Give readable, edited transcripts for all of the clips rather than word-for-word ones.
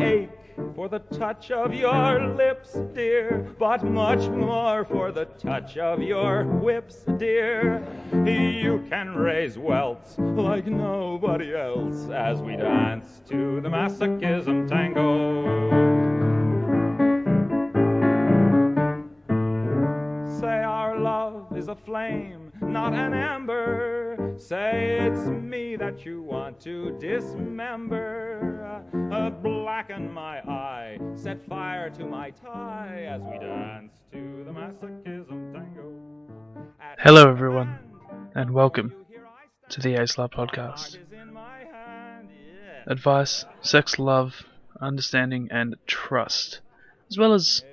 ache for the touch of your lips, dear, but much more for the touch of your whips, dear. You can raise welts like nobody else as we dance to the masochism tango. Say our love is a flame, not an ember. Say it's me that you want to dismember. Blacken my eye, set fire to my tie as we dance to the masochism tango. Hello everyone, and welcome to the A-Slut podcast. Advice, sex, love, understanding and trust, as well as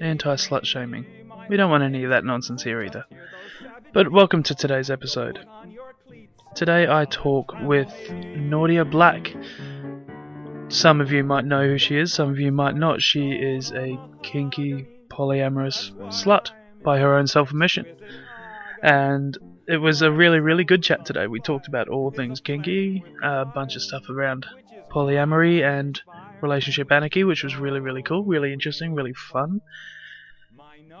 anti-slut shaming. We don't want any of that nonsense here either. But welcome to today's episode. Today I talk with Naughtia Black. Some of you might know who she is, some of you might not. She is a kinky, polyamorous slut by her own self-admission. And it was a really good chat today. We talked about all things kinky, a bunch of stuff around polyamory and relationship anarchy, which was really cool, really interesting, really fun.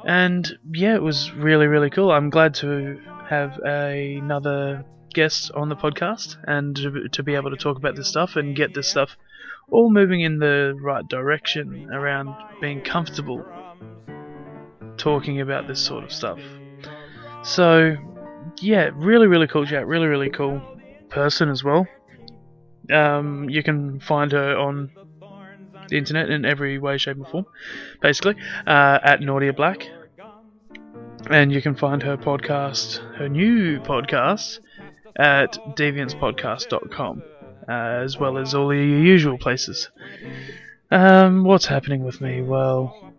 And yeah, it was really cool. I'm glad to have another guest on the podcast and to be able to talk about this stuff and get this stuff all moving in the right direction around being comfortable talking about this sort of stuff. So yeah, really cool chat, really cool person as well. You can find her on the internet in every way, shape and form, basically, at Naughtia Black. And you can find her podcast, her new podcast, at deviantspodcast.com, as well as all the usual places. What's happening with me? Well,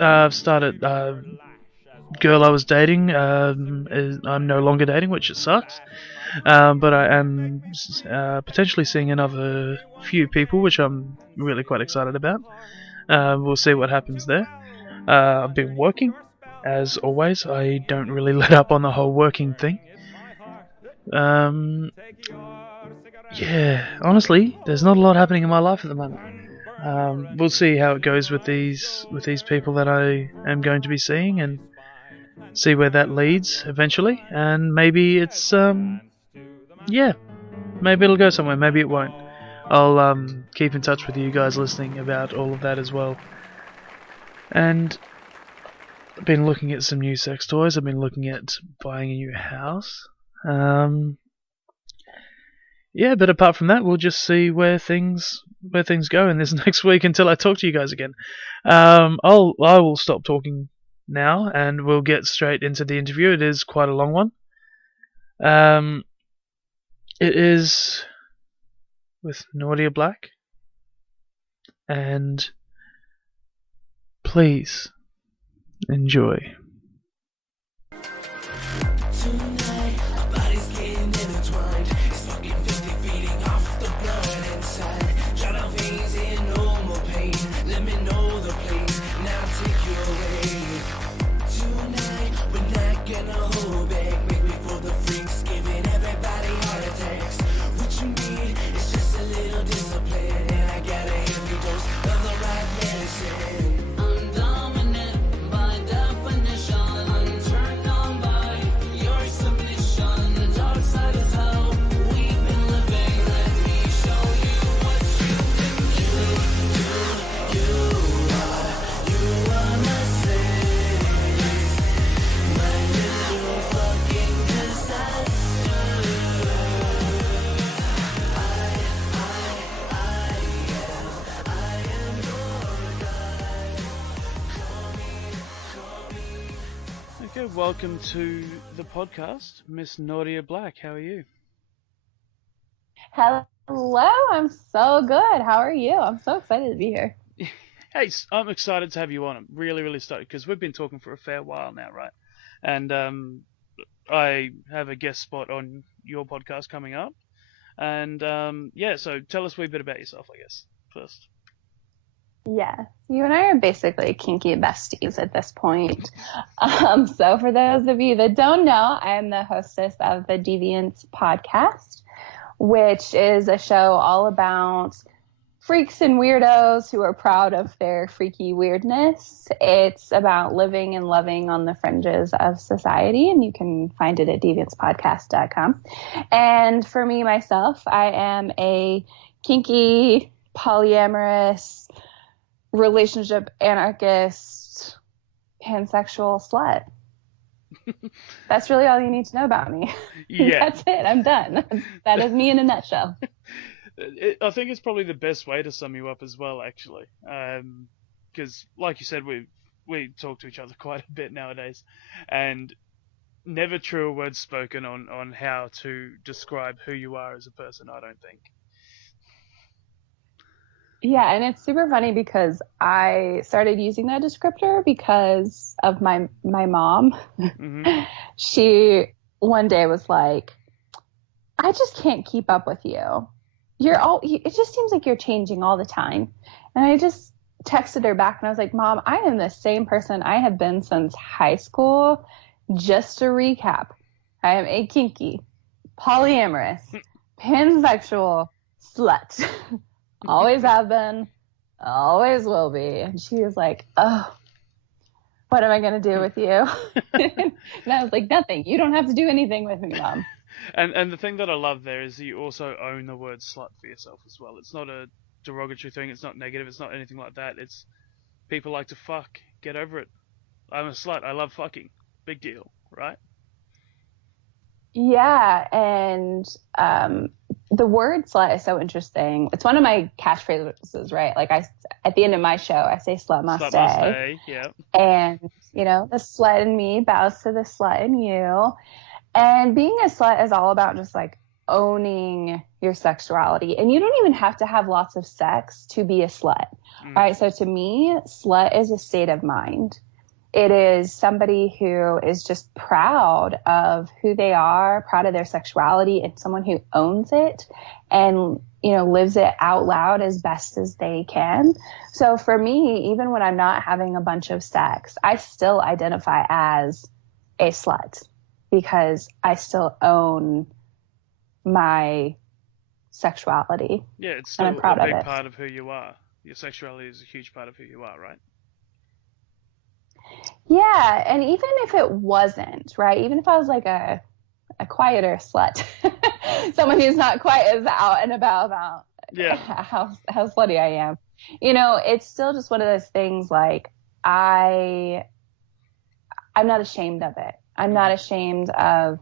I've started, girl I was dating, I'm no longer dating, which it sucks. But I am potentially seeing another few people, which I'm really quite excited about. We'll see what happens there. I've been working, as always. I don't really let up on the whole working thing. Yeah, honestly, there's not a lot happening in my life at the moment. We'll see how it goes with these people that I am going to be seeing, and see where that leads eventually. And maybe it's yeah, maybe it'll go somewhere, maybe it won't. I'll keep in touch with you guys listening about all of that as well. And I've been looking at some new sex toys. I've been looking at buying a new house. Yeah, but apart from that, we'll just see where things go in this next week until I talk to you guys again. I will stop talking now and we'll get straight into the interview. It is quite a long one. It is with Naughtia Black, and please enjoy. Tonight, our bodies getting intertwined. It's fucking 50 beating off the blood inside. Shut our veins in no more pain. Let me know the place, now take you away. Tonight, we're not gonna hold back. Make me for the freaks, giving everybody heart attacks. What you need is just a little discipline, and I got a heavy dose of the right medicine. I'm dominant by definition, unturned on by your submission. The dark side is how we've been living. Let me show you what you can do. You are my slave, my little fucking disaster. I am your guy. Okay, welcome to the podcast, Miss Naughtia Black. How are you? Hello, I'm so good. How are you? I'm so excited to be here. Hey, I'm excited to have you on. I'm really stoked because we've been talking for a fair while now, right? And I have a guest spot on your podcast coming up. And yeah, so tell us a wee bit about yourself, I guess, first. Yes, you and I are basically kinky besties at this point. So for those of you that don't know, I'm the hostess of the Deviants podcast, which is a show all about freaks and weirdos who are proud of their freaky weirdness. It's about living and loving on the fringes of society, and you can find it at deviantspodcast.com. And for me, myself, I am a kinky, polyamorous, relationship anarchist, pansexual slut. That's really all you need to know about me. Yeah. That's it. I'm done. That is me in a nutshell. I think it's probably the best way to sum you up as well, actually. Because, like you said, we talk to each other quite a bit nowadays, and never truer words spoken on how to describe who you are as a person, I don't think. Yeah, and it's super funny because I started using that descriptor because of my mom. Mm-hmm. She one day was like, I just can't keep up with you. It just seems like you're changing all the time. And I just texted her back and I was like, Mom, I am the same person I have been since high school. Just to recap, I am a kinky, polyamorous, pansexual slut. Always have been, always will be. And she was like, oh, what am I going to do with you? And I was like, nothing. You don't have to do anything with me, Mom. And the thing that I love there is that you also own the word slut for yourself as well. It's not a derogatory thing. It's not negative. It's not anything like that. It's people like to fuck. Get over it. I'm a slut. I love fucking. Big deal, right? Yeah, and the word slut is so interesting. It's one of my catchphrases, right? Like at the end of my show, I say slut must stay. Yeah. And, the slut in me bows to the slut in you. And being a slut is all about just like owning your sexuality. And you don't even have to have lots of sex to be a slut. Right? So to me, slut is a state of mind. It is somebody who is just proud of who they are, proud of their sexuality, and someone who owns it and, lives it out loud as best as they can. So for me, even when I'm not having a bunch of sex, I still identify as a slut because I still own my sexuality. Yeah, it's still and I'm proud a big of it. part of who you are. Your sexuality is a huge part of who you are, right? Yeah, and even if it wasn't, right, even if I was like a quieter slut, someone who's not quite as out and about how slutty I am, it's still just one of those things like I'm not ashamed of it. I'm not ashamed of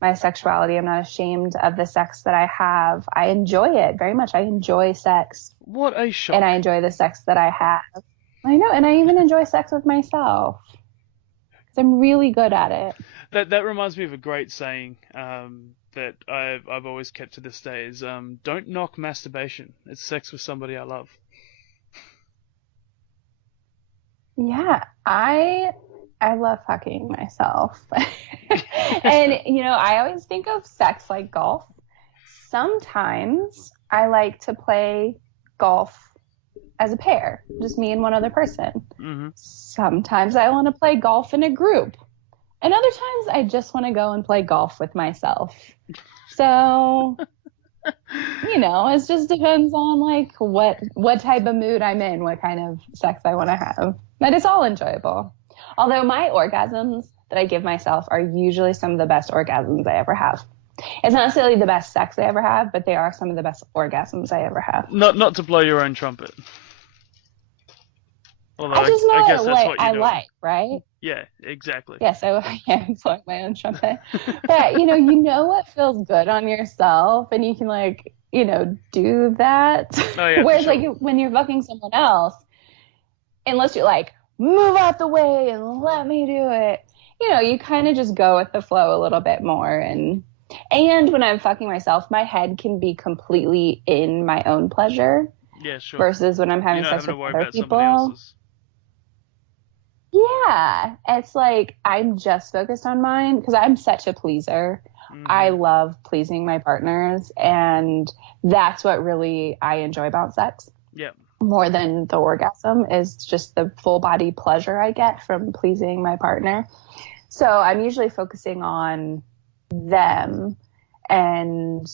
my sexuality. I'm not ashamed of the sex that I have. I enjoy it very much. I enjoy sex. What a shock. And I enjoy the sex that I have. I know, and I even enjoy sex with myself. I'm really good at it. That reminds me of a great saying that I've always kept to this day is don't knock masturbation. It's sex with somebody I love. Yeah, I love fucking myself. And I always think of sex like golf. Sometimes I like to play golf as a pair, just me and one other person. Mm-hmm. Sometimes I want to play golf in a group. And other times I just want to go and play golf with myself. So, it just depends on like what type of mood I'm in, what kind of sex I want to have. But it's all enjoyable. Although my orgasms that I give myself are usually some of the best orgasms I ever have. It's not necessarily the best sex I ever have, but they are some of the best orgasms I ever have. Not to blow your own trumpet. Although I just know I guess that's what I doing. like, right? Yeah, exactly. Yeah, so I'm blowing my own trumpet. But, you know what feels good on yourself, and you can, like, do that. Oh, yeah, Whereas, for sure. like, when you're fucking someone else, unless you're like, move out the way and let me do it, you kind of just go with the flow a little bit more. And when I'm fucking myself, my head can be completely in my own pleasure. Yeah, sure. Versus when I'm having sex with other people. Else's. Yeah, it's like I'm just focused on mine because I'm such a pleaser. Mm-hmm. I love pleasing my partners, and that's what really I enjoy about sex. Yeah. More than the orgasm is just the full body pleasure I get from pleasing my partner. So I'm usually focusing on them and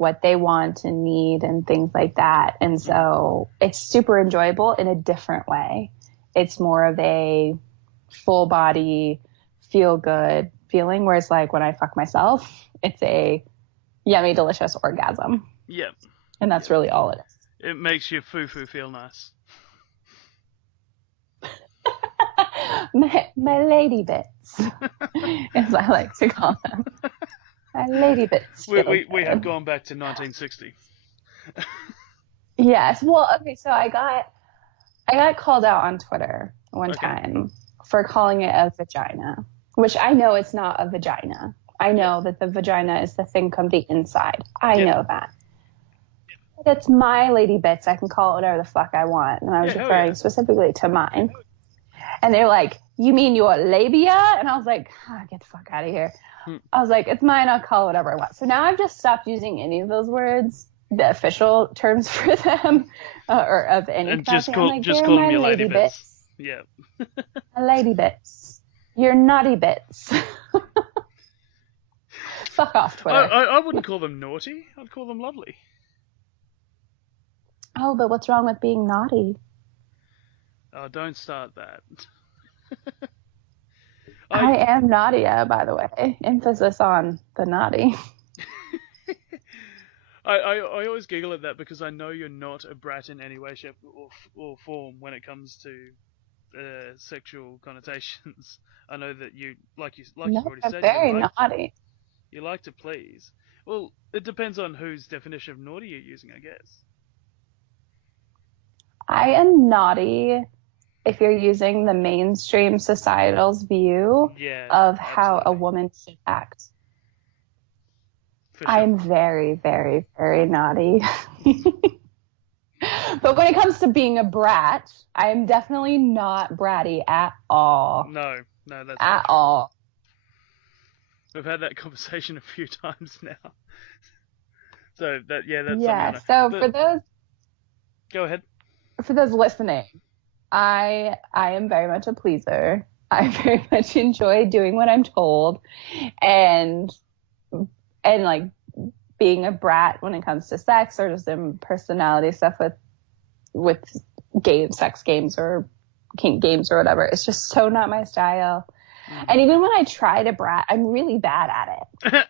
what they want and need and things like that. And so it's super enjoyable in a different way. It's more of a full body, feel good feeling. Whereas like when I fuck myself, it's a yummy, delicious orgasm. Yep. And that's really all it is. It makes your foo-foo feel nice. my lady bits, as I like to call them. My lady bits. We have gone back to 1960. Yes. Well, okay. So I got called out on Twitter one time for calling it a vagina, which I know it's not a vagina. I know that the vagina is the thing from the inside. I know that. But it's my lady bits. I can call it whatever the fuck I want. And I was referring specifically to mine. And they're like, you mean your labia? And I was like, get the fuck out of here. I was like, it's mine. I'll call it whatever I want. So now I've just stopped using any of those words, the official terms for them, or of any and kind. Just call them your lady bits. Yeah. My lady bits. Your naughty bits. Fuck off, Twitter. I wouldn't call them naughty. I'd call them lovely. Oh, but what's wrong with being naughty? Oh, don't start that. I am Naughtia, by the way. Emphasis on the naughty. I always giggle at that because I know you're not a brat in any way, shape, or form when it comes to sexual connotations. I know that you, like you've already said, very naughty. You like to please. Well, it depends on whose definition of naughty you're using, I guess. I am naughty if you're using the mainstream societal's view of how a woman should act. Sure. I'm very, very, very naughty. But when it comes to being a brat, I'm definitely not bratty at all. No, that's at all. We've had that conversation a few times now. So that's so for those, go ahead. For those listening, I am very much a pleaser. I very much enjoy doing what I'm told, and like being a brat when it comes to sex or just in personality stuff with sex games or kink games or whatever. It's just so not my style. And even when I try to brat, I'm really bad at it.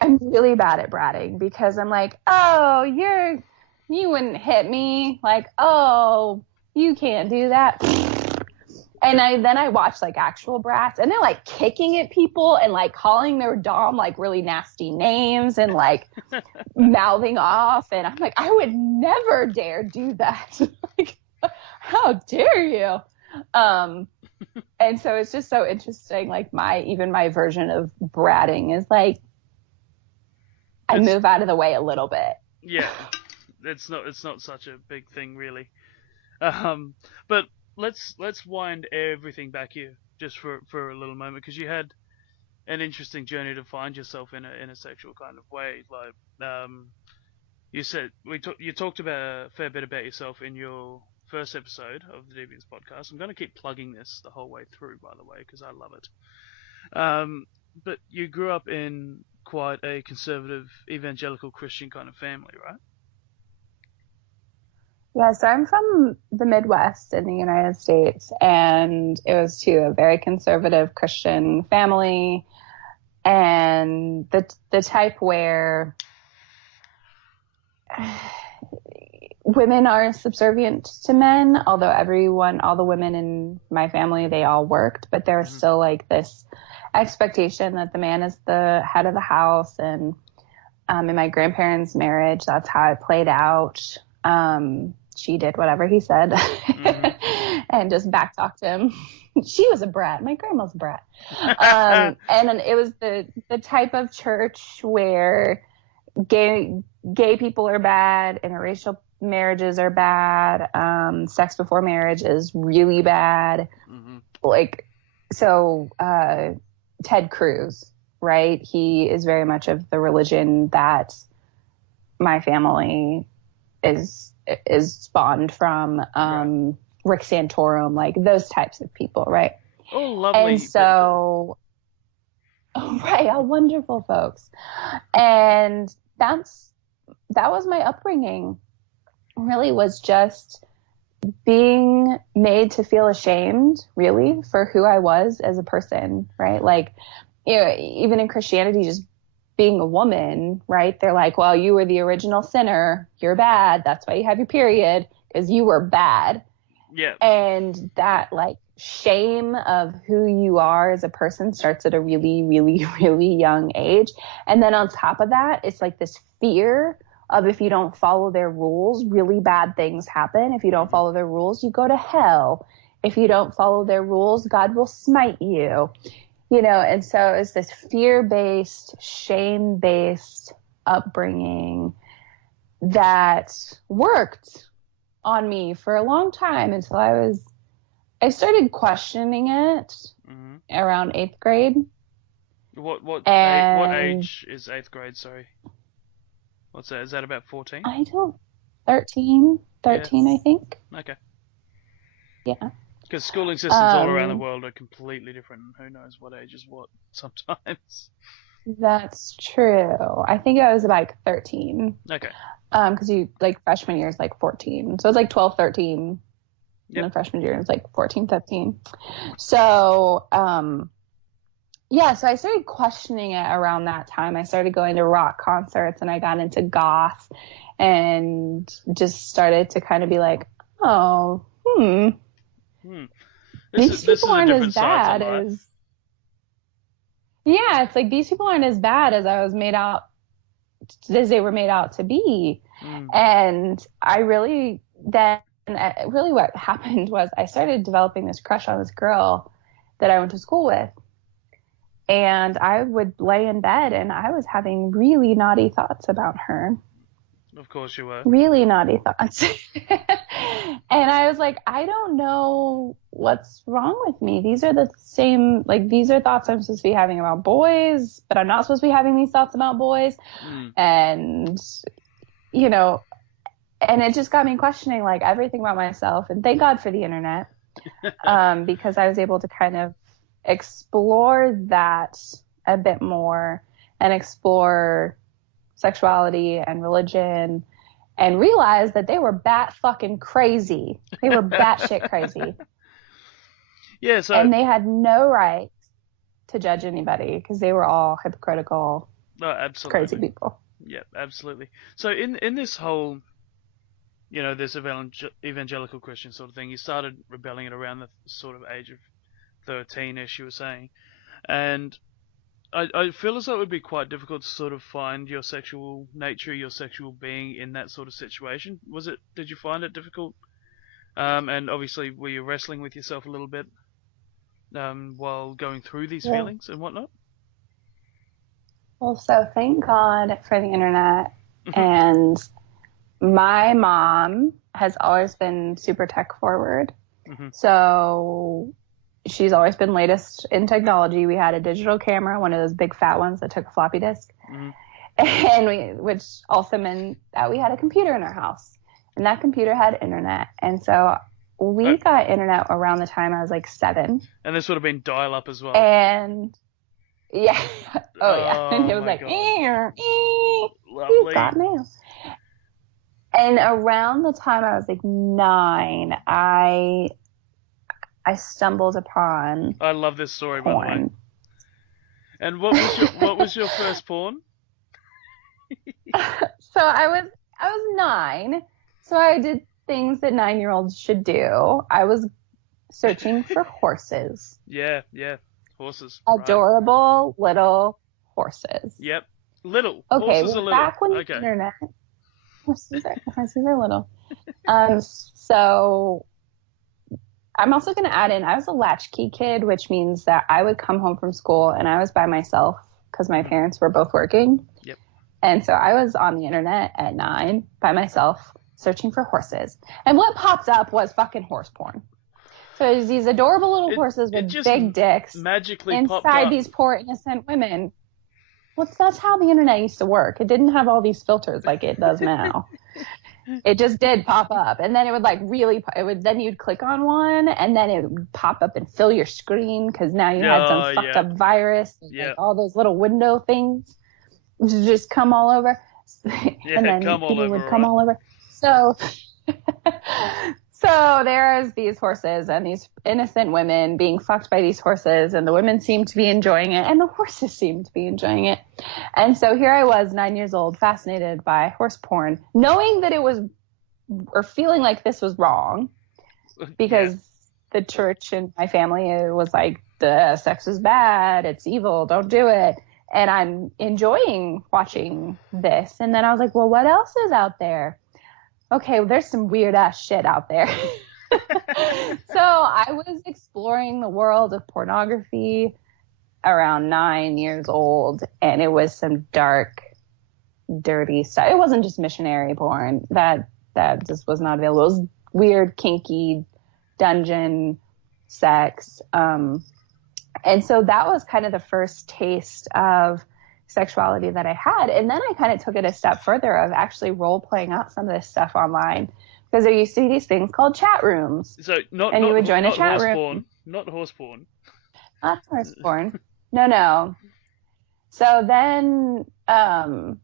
I'm really bad at bratting because I'm like, oh, you wouldn't hit me. Like, oh, you can't do that. And then I watch like actual brats and they're like kicking at people and like calling their dom like really nasty names and like mouthing off. And I'm like, I would never dare do that. Like, how dare you? And so it's just so interesting. Like my version of bratting is like, I move out of the way a little bit. Yeah. It's not such a big thing really. But let's wind everything back here just for a little moment, because you had an interesting journey to find yourself in a sexual kind of way. Like you said, you talked about a fair bit about yourself in your first episode of the Deviants podcast. I'm going to keep plugging this the whole way through, by the way, because I love it. But you grew up in quite a conservative evangelical Christian kind of family, right? Yeah, so I'm from the Midwest in the United States, and it was to a very conservative Christian family, and the type where women are subservient to men, although all the women in my family, they all worked, but there was still like this expectation that the man is the head of the house, and in my grandparents' marriage, that's how it played out. She did whatever he said and just backtalked him. She was a brat. My grandma's a brat. And it was the type of church where gay people are bad, interracial marriages are bad, sex before marriage is really bad. Like, so Ted Cruz, right? He is very much of the religion that my family is spawned from, Rick Santorum, like those types of people, right? Oh, lovely. And so, right, all wonderful folks. And that was my upbringing. Really was just being made to feel ashamed, really, for who I was as a person, right? Like, you know, even in Christianity, just being a woman, right? They're like, well, you were the original sinner. You're bad. That's why you have your period, because you were bad. Yeah. And that, like, shame of who you are as a person starts at a really, really, really young age. And then on top of that, it's like this fear of, if you don't follow their rules, really bad things happen. If you don't follow their rules, you go to hell. If you don't follow their rules, God will smite you. You know, and so it's this fear-based, shame-based upbringing that worked on me for a long time until I started questioning it around 8th grade. What age is 8th grade, sorry? What's that? Is that about 14? 13, I think. Okay. Yeah. Because schooling systems all around the world are completely different. Who knows what age is what sometimes. That's true. I think I was like 13. Okay. Because you, like, freshman year is like 14. So it's like 12, 13. Yep. And then freshman year is like 14, 15. So, yeah, so I started questioning it around that time. I started going to rock concerts and I got into goth and just started to kind of be like, oh, these people aren't as bad as... Yeah, it's like these people aren't as bad as I was made out, as they were made out to be. And I really, really what happened was I started developing this crush on this girl that I went to school with. And I would lay in bed and I was having really naughty thoughts about her. Of course you were. Really naughty thoughts. And I was like, I don't know what's wrong with me. These are the same, like, these are thoughts I'm supposed to be having about boys, but I'm not supposed to be having these thoughts about boys. And, you know, and it just got me questioning, like, everything about myself. And thank God for the internet, because I was able to kind of explore that a bit more and explore sexuality and religion and realize that they were bat fucking crazy. They were batshit crazy. Yeah, so... And they had no right to judge anybody because they were all hypocritical, crazy people. Yeah, absolutely. So in this whole, you know, this evangelical Christian sort of thing, you started rebelling at around the sort of age of 13-ish, you were saying. And I feel as though it would be quite difficult to sort of find your sexual nature, your sexual being in that sort of situation. Did you find it difficult? And obviously, were you wrestling with yourself a little bit while going through these feelings and whatnot? Well, so thank God for the internet. And my mom has always been super tech forward. So she's always been latest in technology. We had a digital camera, one of those big fat ones that took a floppy disk. And which also meant that we had a computer in our house. And that computer had internet. And so we got internet around the time I was like 7. And this would have been dial-up as well. And yeah. And it was like, lovely. Got mail. And around the time I was like 9, I stumbled upon I love this story, porn. by the way. And what was your first porn? So I was 9. So I did things that 9-year-olds should do. I was searching for horses. Yeah, horses. Adorable little horses. Yep, little. Okay, horses well, are back little. when the internet, horses are little. So I'm also going to add in, I was a latchkey kid, which means that I would come home from school and I was by myself because my parents were both working. Yep. And so I was on the internet at 9 by myself searching for horses. And what popped up was fucking horse porn. So there's these adorable little horses with big dicks magically inside these poor innocent women. Well, that's how the internet used to work. It didn't have all these filters like it does now. It just did pop up, and then it would like then you'd click on one, and then it would pop up and fill your screen because now you had some fucked up virus, and like all those little window things just come all over. Yeah, and then come all he over, would come right? all over. So, so there's these horses and these innocent women being fucked by these horses, and the women seem to be enjoying it, and the horses seem to be enjoying it. And so here I was, 9 years old, fascinated by horse porn, knowing that it was, or feeling like this was wrong, because the church in my family, it was like, the sex is bad, it's evil, don't do it. And I'm enjoying watching this. And then I was like, well, what else is out there? Okay, well, there's some weird ass shit out there. So I was exploring the world of pornography around 9 years old, and it was some dark, dirty stuff. It wasn't just missionary porn. That just was not available. It was weird, kinky, dungeon sex. And so that was kind of the first taste of sexuality that I had. And then I kind of took it a step further of actually role playing out some of this stuff online, because there used to be these things called chat rooms. So you would join a chat room. Porn, not horse porn. Not horse porn. No. So then, I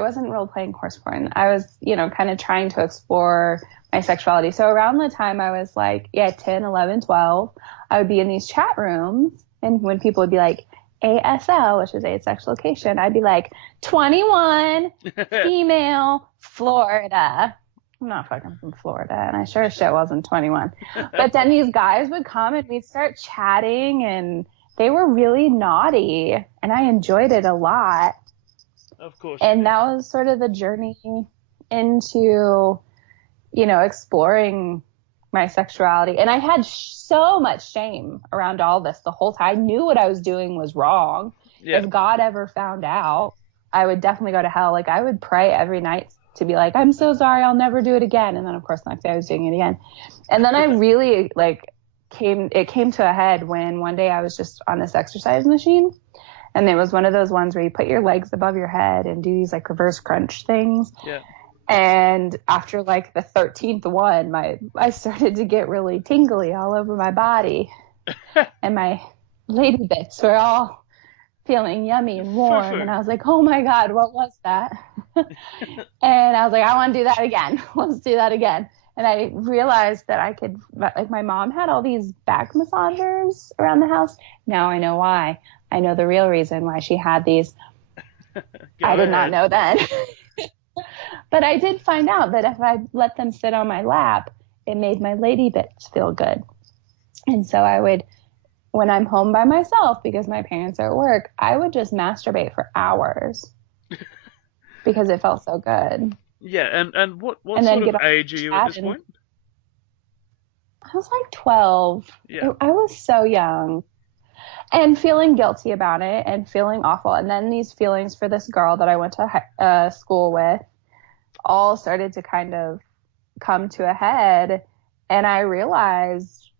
wasn't role playing horse porn. I was, kind of trying to explore my sexuality. So around the time I was like, 10, 11, 12, I would be in these chat rooms, and when people would be like, ASL, which is age, sex, location, I'd be like, 21, female, Florida. I'm not fucking from Florida, and I sure as shit wasn't 21. But then these guys would come, and we'd start chatting, and they were really naughty, and I enjoyed it a lot. Of course. And that was sort of the journey into, exploring my sexuality. And I had so much shame around all this the whole time. I knew what I was doing was wrong. Yeah. If God ever found out, I would definitely go to hell. Like, I would pray every night to be like, I'm so sorry, I'll never do it again. And then, of course, the next day I was doing it again. And then I really, it came to a head when one day I was just on this exercise machine. And it was one of those ones where you put your legs above your head and do these, reverse crunch things. Yeah. And after the 13th one, I started to get really tingly all over my body, and my lady bits were all feeling yummy and warm. And I was like, oh my God, what was that? And I was like, I want to do that again. Let's do that again. And I realized that I could, my mom had all these back massagers around the house. Now I know why. I know the real reason why she had these. I did not know then. But I did find out that if I let them sit on my lap, it made my lady bits feel good. And so I would, when I'm home by myself, because my parents are at work, I would just masturbate for hours because it felt so good. Yeah, and what sort of age are you at this point? I was 12. Yeah. I was so young. And feeling guilty about it and feeling awful. And then these feelings for this girl that I went to school with all started to kind of come to a head. And I realized,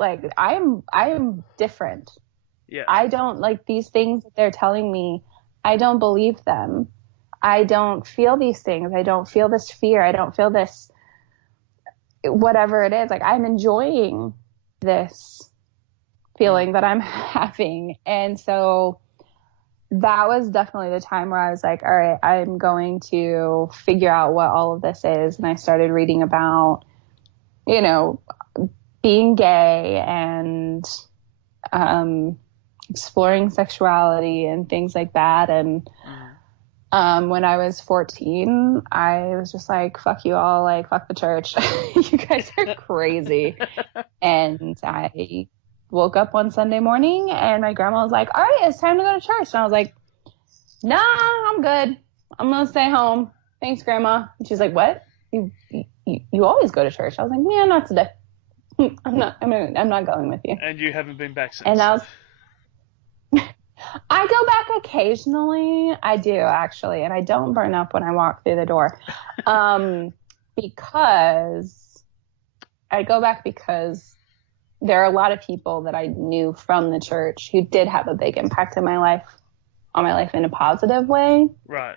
I am different. Yeah. I don't these things that they're telling me. I don't believe them. I don't feel these things. I don't feel this fear. I don't feel this, whatever it is. I'm enjoying this feeling that I'm having. And so that was definitely the time where I was like, all right, I'm going to figure out what all of this is. And I started reading about, being gay and exploring sexuality and things like that. And when I was 14, I was just like, fuck you all, fuck the church. You guys are crazy. And I woke up one Sunday morning, and my grandma was like, all right, it's time to go to church. And I was like, nah, I'm good. I'm going to stay home. Thanks, Grandma. And she's like, what? You always go to church. I was like, yeah, not today. I'm not going with you. And you haven't been back since. And I go back occasionally. I do, actually. And I don't burn up when I walk through the door. Because I go back because there are a lot of people that I knew from the church who did have a big impact on my life in a positive way. Right.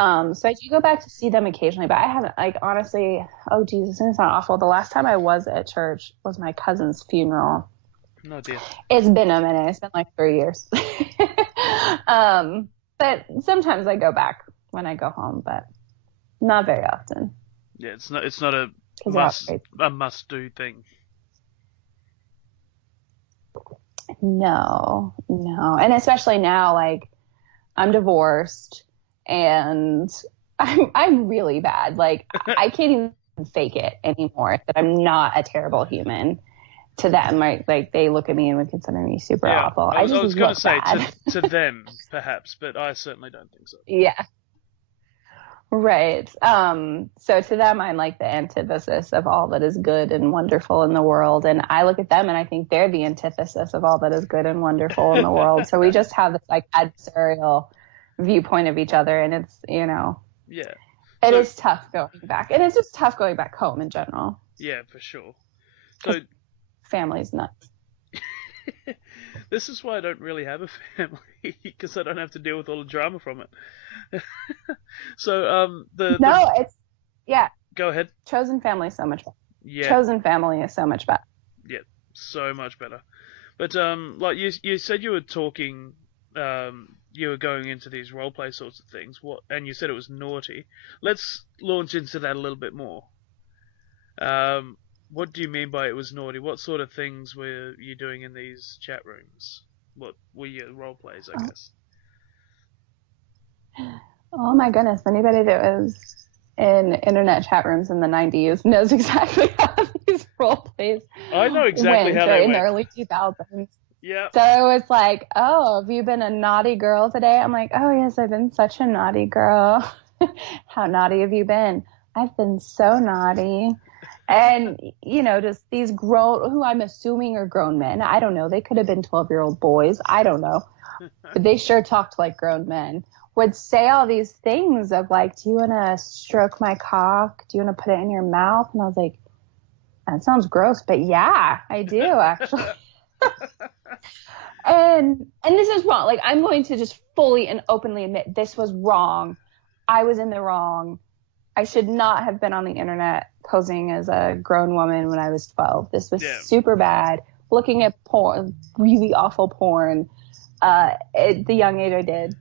So I do go back to see them occasionally, but I haven't, honestly, oh Jesus, it's not awful. The last time I was at church was my cousin's funeral. No dear. It's been a minute. It's been 3 years. But sometimes I go back when I go home, but not very often. Yeah, it's not a 'Cause they're outside. must do thing. No. And especially now, like, I'm divorced and I'm really bad. Like, I can't even fake it anymore that I'm not a terrible human to them. Right? Like, they look at me and would consider me super awful. I was going to say bad. to them, perhaps, but I certainly don't think so. Yeah. Right. So to them, I'm like the antithesis of all that is good and wonderful in the world. And I look at them and I think they're the antithesis of all that is good and wonderful in the world. So we just have this like adversarial viewpoint of each other. And it's, you know, yeah, it is tough going back. And it's just tough going back home in general. Yeah, for sure. So family's nuts. This is why I don't really have a family, because I don't have to deal with all the drama from it. So, yeah. Go ahead. Chosen family is so much better. Yeah. Chosen family is so much better. Yeah, so much better. But, like, you said you were talking, you were going into these roleplay sorts of things, and you said it was naughty. Let's launch into that a little bit more. What do you mean by it was naughty? What sort of things were you doing in these chat rooms? What were your role plays, I guess? Oh my goodness. Anybody that was in internet chat rooms in the 90s knows exactly how these role plays I know exactly how they went. In the early 2000s. Yeah. So it's like, oh, have you been a naughty girl today? I'm like, oh yes, I've been such a naughty girl. How naughty have you been? I've been so naughty. And, you know, just these who I'm assuming are grown men. I don't know. They could have been 12-year-old boys. I don't know. But they sure talked like grown men. Would say all these things of like, do you want to stroke my cock? Do you want to put it in your mouth? And I was like, that sounds gross. But yeah, I do actually. and this is wrong. Like, I'm going to just fully and openly admit this was wrong. I was in the wrong. I should not have been on the internet posing as a grown woman when I was 12. This was super bad. Looking at porn, really awful porn, at the young age I did.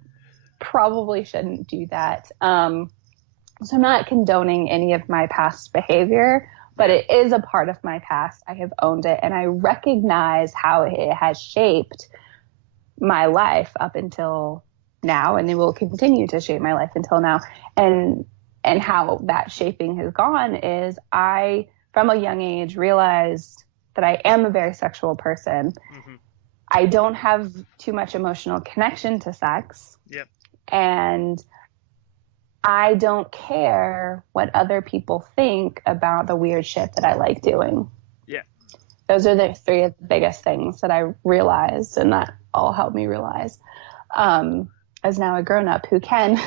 Probably shouldn't do that. So I'm not condoning any of my past behavior, but it is a part of my past. I have owned it, and I recognize how it has shaped my life up until now, and it will continue to shape my life until now. And how that shaping has gone is I, from a young age, realized that I am a very sexual person. Mm-hmm. I don't have too much emotional connection to sex. Yep. And I don't care what other people think about the weird shit that I like doing. Yeah. Those are the three of the biggest things that I realized, and that all helped me realize. As now a grown-up who can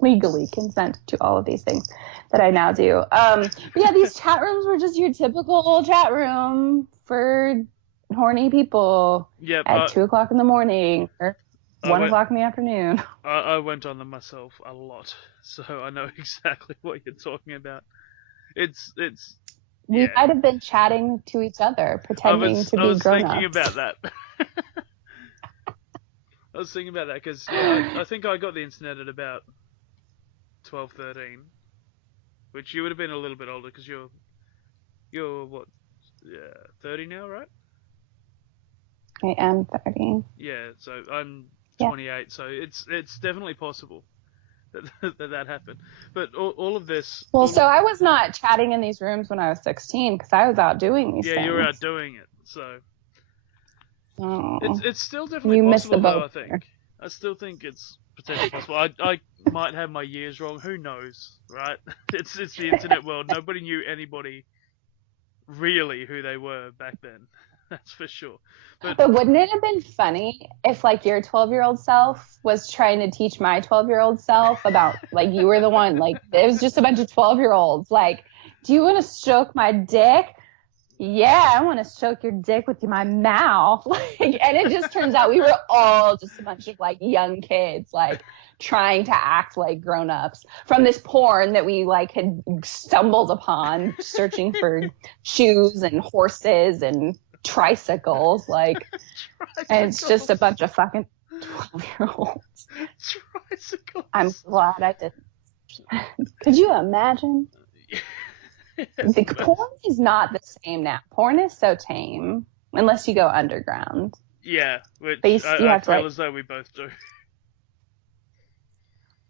legally consent to all of these things that I now do. Yeah, these chat rooms were just your typical chat room for horny people at 2 o'clock in the morning or 1 o'clock in the afternoon. I went on them myself a lot, so I know exactly what you're talking about. We might have been chatting to each other, pretending to be grown-ups. I was thinking about that. I was thinking about that because I think I got the internet at about 12, 13, which you would have been a little bit older because you're what, 30 now, right? I am 30. Yeah, so I'm 28, so it's definitely possible that happened. But all of this... Well, so I was not chatting in these rooms when I was 16 because I was out doing these things. Yeah, you were out doing it, so... Oh, it's still definitely possible, though, I think. I still think it's potentially possible. I might have my years wrong. Who knows, right? It's the internet world. Nobody knew anybody really who they were back then. That's for sure. But wouldn't it have been funny if, like, your 12-year-old self was trying to teach my 12-year-old self about, like, you were the one, like, it was just a bunch of 12-year-olds. Like, do you want to stroke my dick? Yeah, I want to stroke your dick with my mouth. Like, and it just turns out we were all just a bunch of, like, young kids, like, trying to act like grown-ups from this porn that we, like, had stumbled upon, searching for shoes and horses and tricycles, like, and it's just a bunch of fucking 12-year-olds. Tricycles. I'm glad I didn't. Could you imagine? The porn is not the same now. Porn is so tame, unless you go underground. Yeah, which But you I have to, feel like, as though we both do.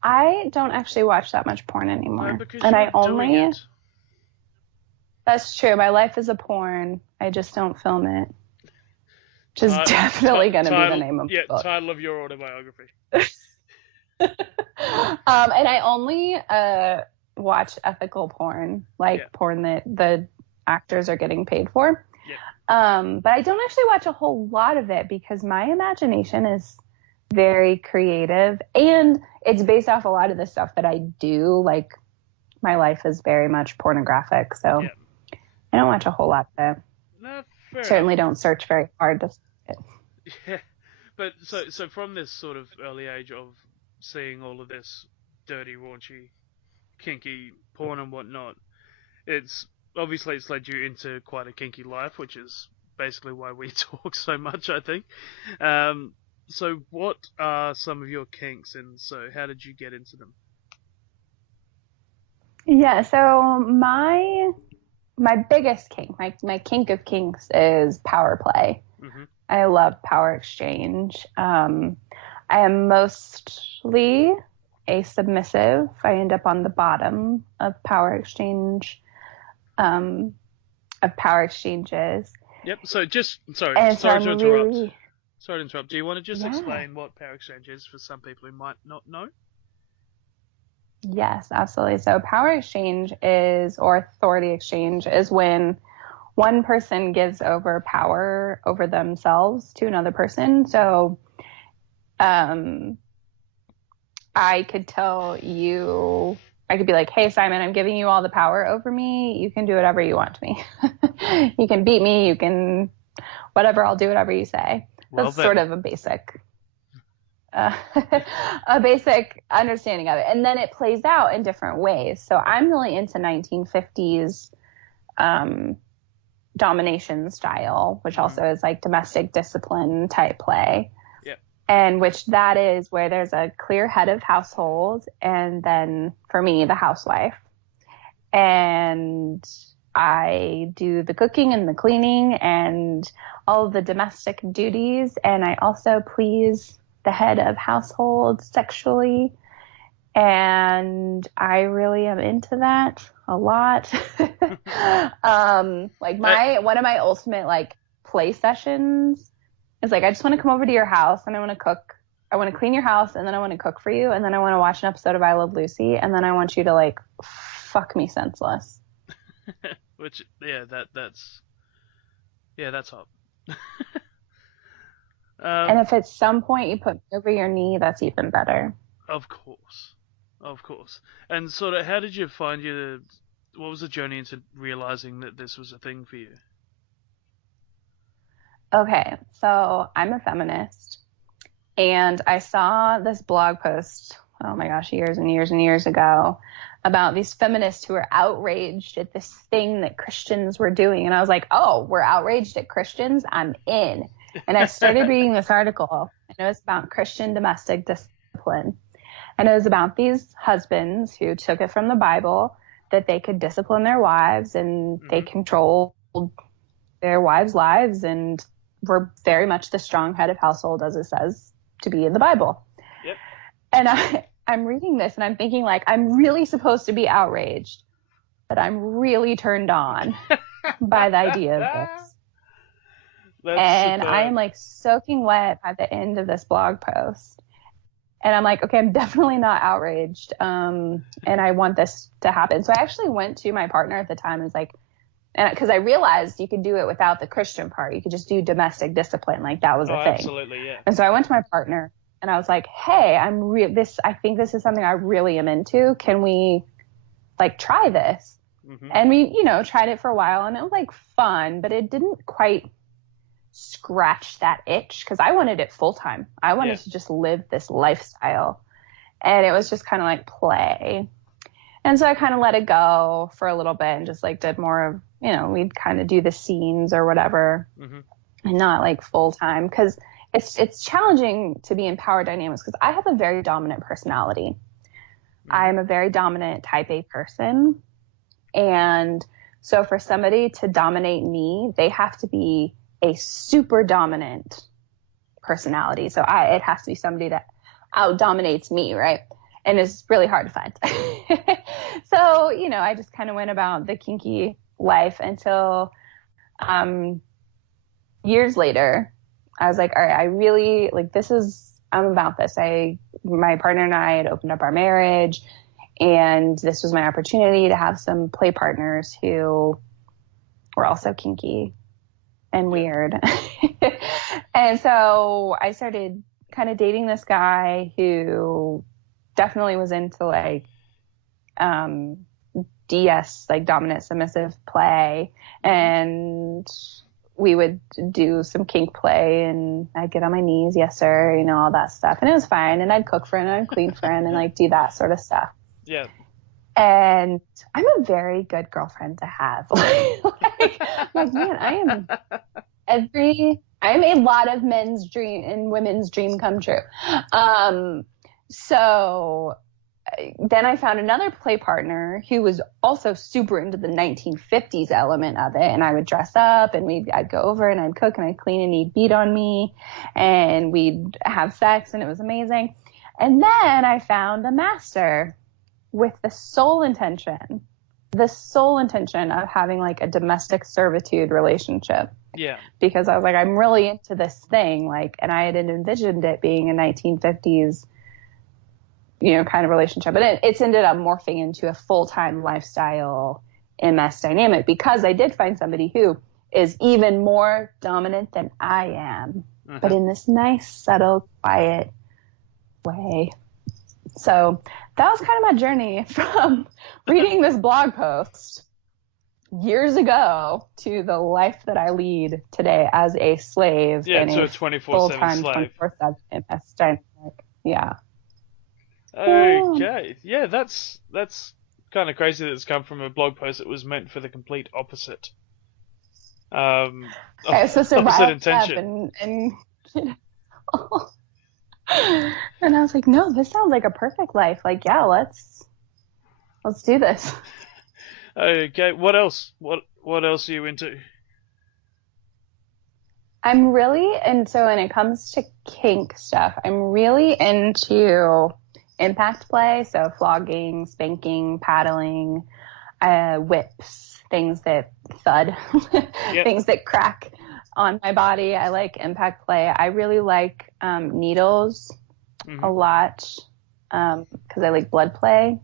I don't actually watch that much porn anymore. No, because and you're I only doing it. That's true. My life is a porn. I just don't film it. Which is definitely going to be the name of the book. Title of your autobiography. And I only watch ethical porn, like porn that the actors are getting paid for. Yeah. But I don't actually watch a whole lot of it because my imagination is very creative and it's based off a lot of the stuff that I do. Like, my life is very much pornographic, so I don't watch a whole lot of it. No, fair Certainly enough. don't search very hard to see it. Yeah, but so from this sort of early age of seeing all of this dirty, raunchy, kinky porn and whatnot, it's led you into quite a kinky life, which is basically why we talk so much, I think. So what are some of your kinks, and so how did you get into them? Yeah, so my biggest kink, my kink of kinks is power play. Mm-hmm. I love power exchange. I am mostly a submissive. I end up on the bottom of power exchanges. Yep. So just sorry And to interrupt. really... Sorry to interrupt. Do you want to just explain what power exchange is for some people who might not know? Yes, absolutely. So power exchange or authority exchange is when one person gives over power over themselves to another person. So I could be like, hey, Simon, I'm giving you all the power over me. You can do whatever you want to me. You can beat me. You can whatever. I'll do whatever you say. That's sort of a basic understanding of it. And then it plays out in different ways. So I'm really into 1950s domination style, which also is like domestic discipline type play. Yep. And which that is where there's a clear head of household and then, for me, the housewife. And I do the cooking and the cleaning and all of the domestic duties. And I also please the head of household sexually. And I really am into that a lot. One of my ultimate like play sessions is like, I just want to come over to your house and I want to cook. I want to clean your house and then I want to cook for you. And then I want to watch an episode of I Love Lucy. And then I want you to like fuck me senseless. Which, that's hot. And if at some point you put me over your knee, that's even better. Of course. And sort of, how did you find what was the journey into realizing that this was a thing for you? Okay, so I'm a feminist, and I saw this blog post, oh my gosh, years and years and years ago, about these feminists who were outraged at this thing that Christians were doing. And I was like, oh, we're outraged at Christians? I'm in. And I started reading this article, and it was about Christian domestic discipline. And it was about these husbands who took it from the Bible that they could discipline their wives and they controlled their wives' lives and were very much the strong head of household, as it says to be in the Bible. Yep. And I'm reading this and I'm thinking, like, I'm really supposed to be outraged, but I'm really turned on by the idea of this. I am like soaking wet at the end of this blog post. And I'm like, okay, I'm definitely not outraged. And I want this to happen. So I actually went to my partner at the time and was like, because I realized you could do it without the Christian part. You could just do domestic discipline. Like that was a thing. Absolutely, yeah. And so I went to my partner and I was like, hey, I think this is something I really am into. Can we like try this? Mm-hmm. And we, tried it for a while and it was like fun, but it didn't quite scratch that itch because I wanted it full time. I wanted to just live this lifestyle, and it was just kind of like play. And so I kind of let it go for a little bit and just like did more of, we'd kind of do the scenes or whatever, and not like full time because it's challenging to be in power dynamics because I have a very dominant personality. I'm a very dominant type A person. And so for somebody to dominate me, they have to be a super dominant personality. So it has to be somebody that out dominates me, right? And it's really hard to find. So, you know, I just kind of went about the kinky life until years later, I was like, all right, I really like I'm about this. My partner and I had opened up our marriage, and this was my opportunity to have some play partners who were also kinky and weird. And so I started kind of dating this guy who definitely was into like DS, like dominant submissive play, and we would do some kink play, and I'd get on my knees, yes sir, you know, all that stuff, and it was fine, and I'd cook for him and I'd clean for him and like do that sort of stuff. Yeah. And I'm a very good girlfriend to have. like man, I'm a lot of men's dream and women's dream come true. So then I found another play partner who was also super into the 1950s element of it. And I would dress up and I'd go over and I'd cook and I'd clean and he'd beat on me and we'd have sex and it was amazing. And then I found a master with the sole intention of having like a domestic servitude relationship. Yeah. Because I was like, I'm really into this thing. Like, and I had envisioned it being a 1950s, you know, kind of relationship. But it's ended up morphing into a full-time lifestyle MS dynamic because I did find somebody who is even more dominant than I am, but in this nice, subtle, quiet way. So that was kind of my journey from reading this blog post years ago to the life that I lead today as a slave. Yeah, in to a 24/7 slave. 24/7 MS dynamic. Yeah. Okay. Yeah, that's kind of crazy that it's come from a blog post that was meant for the complete opposite. So opposite intention. And you know, and I was like, no, this sounds like a perfect life. Like, yeah, let's do this. Okay. What else? What else are you into? I'm really, and so when it comes to kink stuff, I'm really into impact play. So flogging, spanking, paddling, whips, things that thud, things that crack on my body. I like impact play. I really like needles a lot because I like blood play.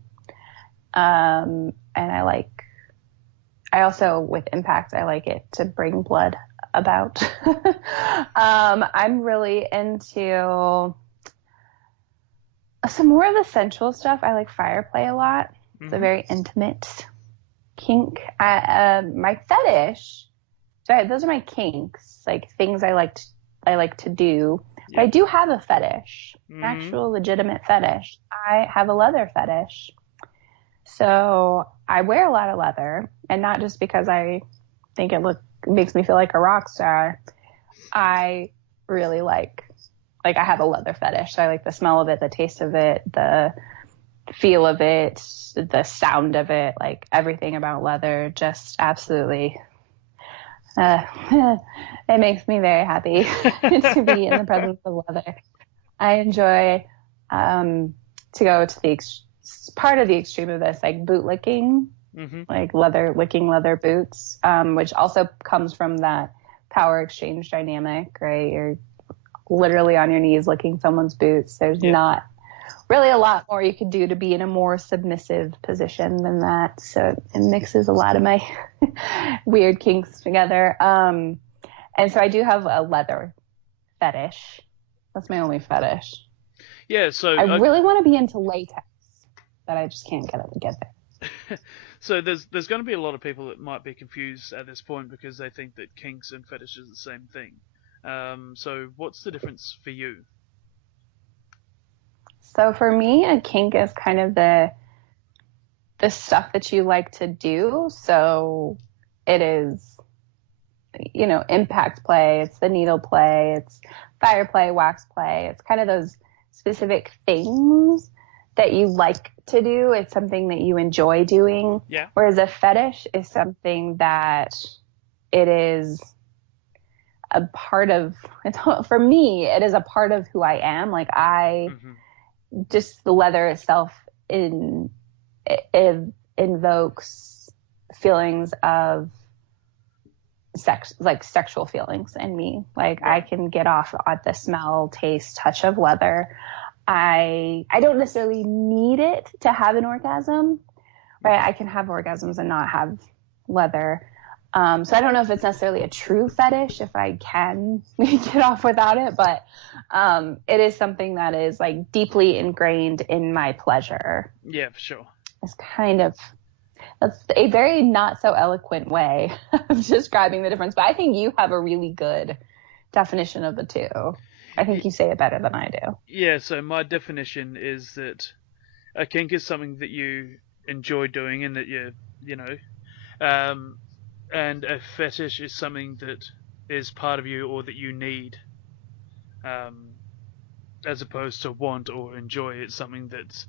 And I also, with impact, I like it to bring blood about. I'm really into some more of the sensual stuff. I like fire play a lot. It's a very intimate kink. My fetish, so those are my kinks, like things I like to do. But I do have a fetish, an actual legitimate fetish. I have a leather fetish. So I wear a lot of leather, and not just because I think it makes me feel like a rock star. I really like I have a leather fetish. So I like the smell of it, the taste of it, the feel of it, the sound of it, like everything about leather, just absolutely. It makes me very happy to be in the presence of leather. I enjoy to go to the part of the extreme of this, like boot licking, like licking leather boots, which also comes from that power exchange dynamic, right? You're literally on your knees licking someone's boots. There's not really a lot more you could do to be in a more submissive position than that. So it mixes a lot of my weird kinks together. And so I do have a leather fetish. That's my only fetish. Yeah, so I really want to be into latex, but I just can't get there. So there's going to be a lot of people that might be confused at this point because they think that kinks and fetishes are the same thing. So what's the difference for you? So for me, a kink is kind of the stuff that you like to do. So it is impact play, it's the needle play, it's fire play, wax play. It's kind of those specific things that you like to do. It's something that you enjoy doing. Yeah. Whereas a fetish is something that it is a part of, for me, it is a part of who I am. Like just the leather itself it invokes feelings of sex, like sexual feelings in me. Like I can get off at the smell, taste, touch of leather. I don't necessarily need it to have an orgasm, right? I can have orgasms and not have leather. So I don't know if it's necessarily a true fetish, if I can get off without it, but it is something that is like deeply ingrained in my pleasure. Yeah, for sure. It's that's a very not so eloquent way of describing the difference, but I think you have a really good definition of the two. I think you say it better than I do. Yeah, so my definition is that a kink is something that you enjoy doing and that and a fetish is something that is part of you or that you need, as opposed to want or enjoy. It's something that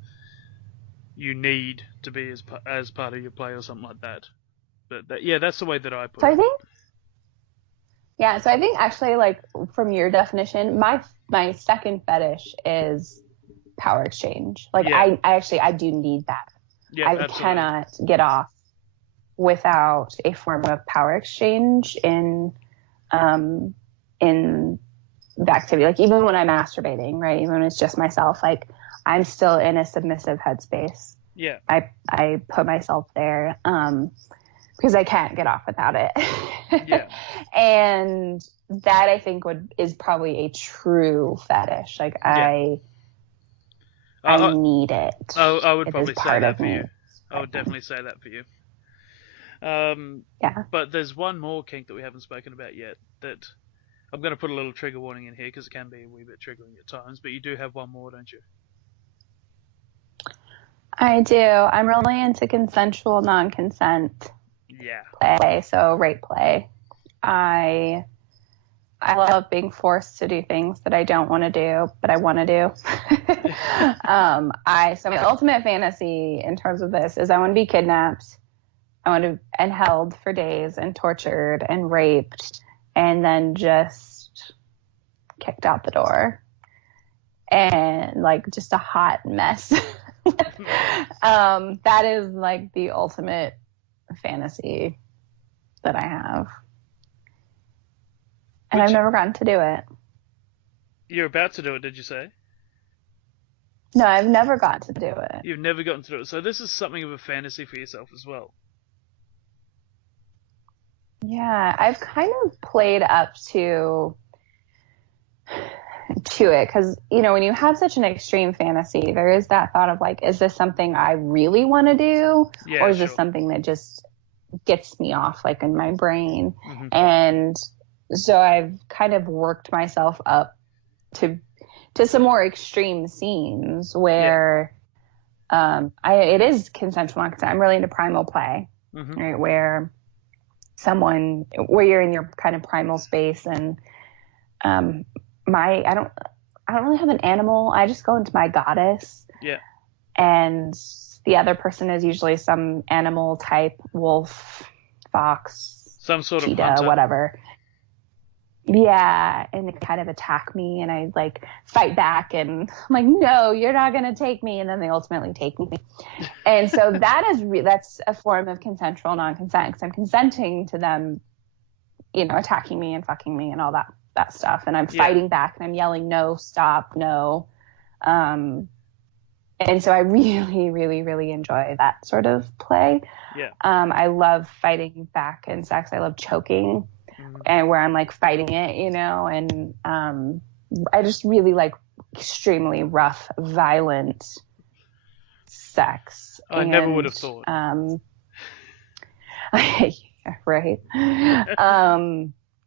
you need to be as part of your play or something like that. But that's the way that I put it. So I think actually, like, from your definition, my second fetish is power exchange. Like, yeah. I do need that. Yeah, I absolutely. cannot get off without a form of power exchange in the activity. Like, even when I'm masturbating, right? Even when it's just myself, like, I'm still in a submissive headspace. Yeah. I put myself there because I can't get off without it. Yeah. And that, I think, is probably a true fetish. Like, yeah. I need it. I would probably say that for me. you. I would definitely say that for you. Yeah. But there's one more kink that we haven't spoken about yet that I'm going to put a little trigger warning in here because it can be a wee bit triggering at times, but you do have one more, don't you? I do. I'm really into consensual non-consent play, so rape play. I love being forced to do things that I don't want to do, but I want to do. So my ultimate fantasy in terms of this is I want to be kidnapped. I want to and held for days and tortured and raped and then just kicked out the door. And like just a hot mess. That is like the ultimate fantasy that I have. And I've never gotten to do it. You're about to do it, did you say? No, I've never got to do it. You've never gotten to do it. So this is something of a fantasy for yourself as well. Yeah, I've kind of played up to it because, when you have such an extreme fantasy, there is that thought of like, is this something I really want to do? Yeah, or is this something that just gets me off like in my brain? Mm-hmm. And so I've kind of worked myself up to some more extreme scenes where it is consensual non-consent. I'm really into primal play, mm-hmm. right? Where you're in your kind of primal space and I don't really have an animal. I just go into my goddess. Yeah. And the other person is usually some animal type, wolf, fox, some sort cheetah, of hunter. whatever. Yeah, and they kind of attack me and I like fight back and I'm like, no, you're not going to take me. And then they ultimately take me. And so that's a form of consensual non-consent because I'm consenting to them, attacking me and fucking me and all that stuff. And I'm fighting back and I'm yelling, no, stop, no. And so I really, really, really enjoy that sort of play. Yeah. I love fighting back in sex. I love choking. And where I'm like fighting it, and I just really like extremely rough, violent sex. I never would have thought. Right.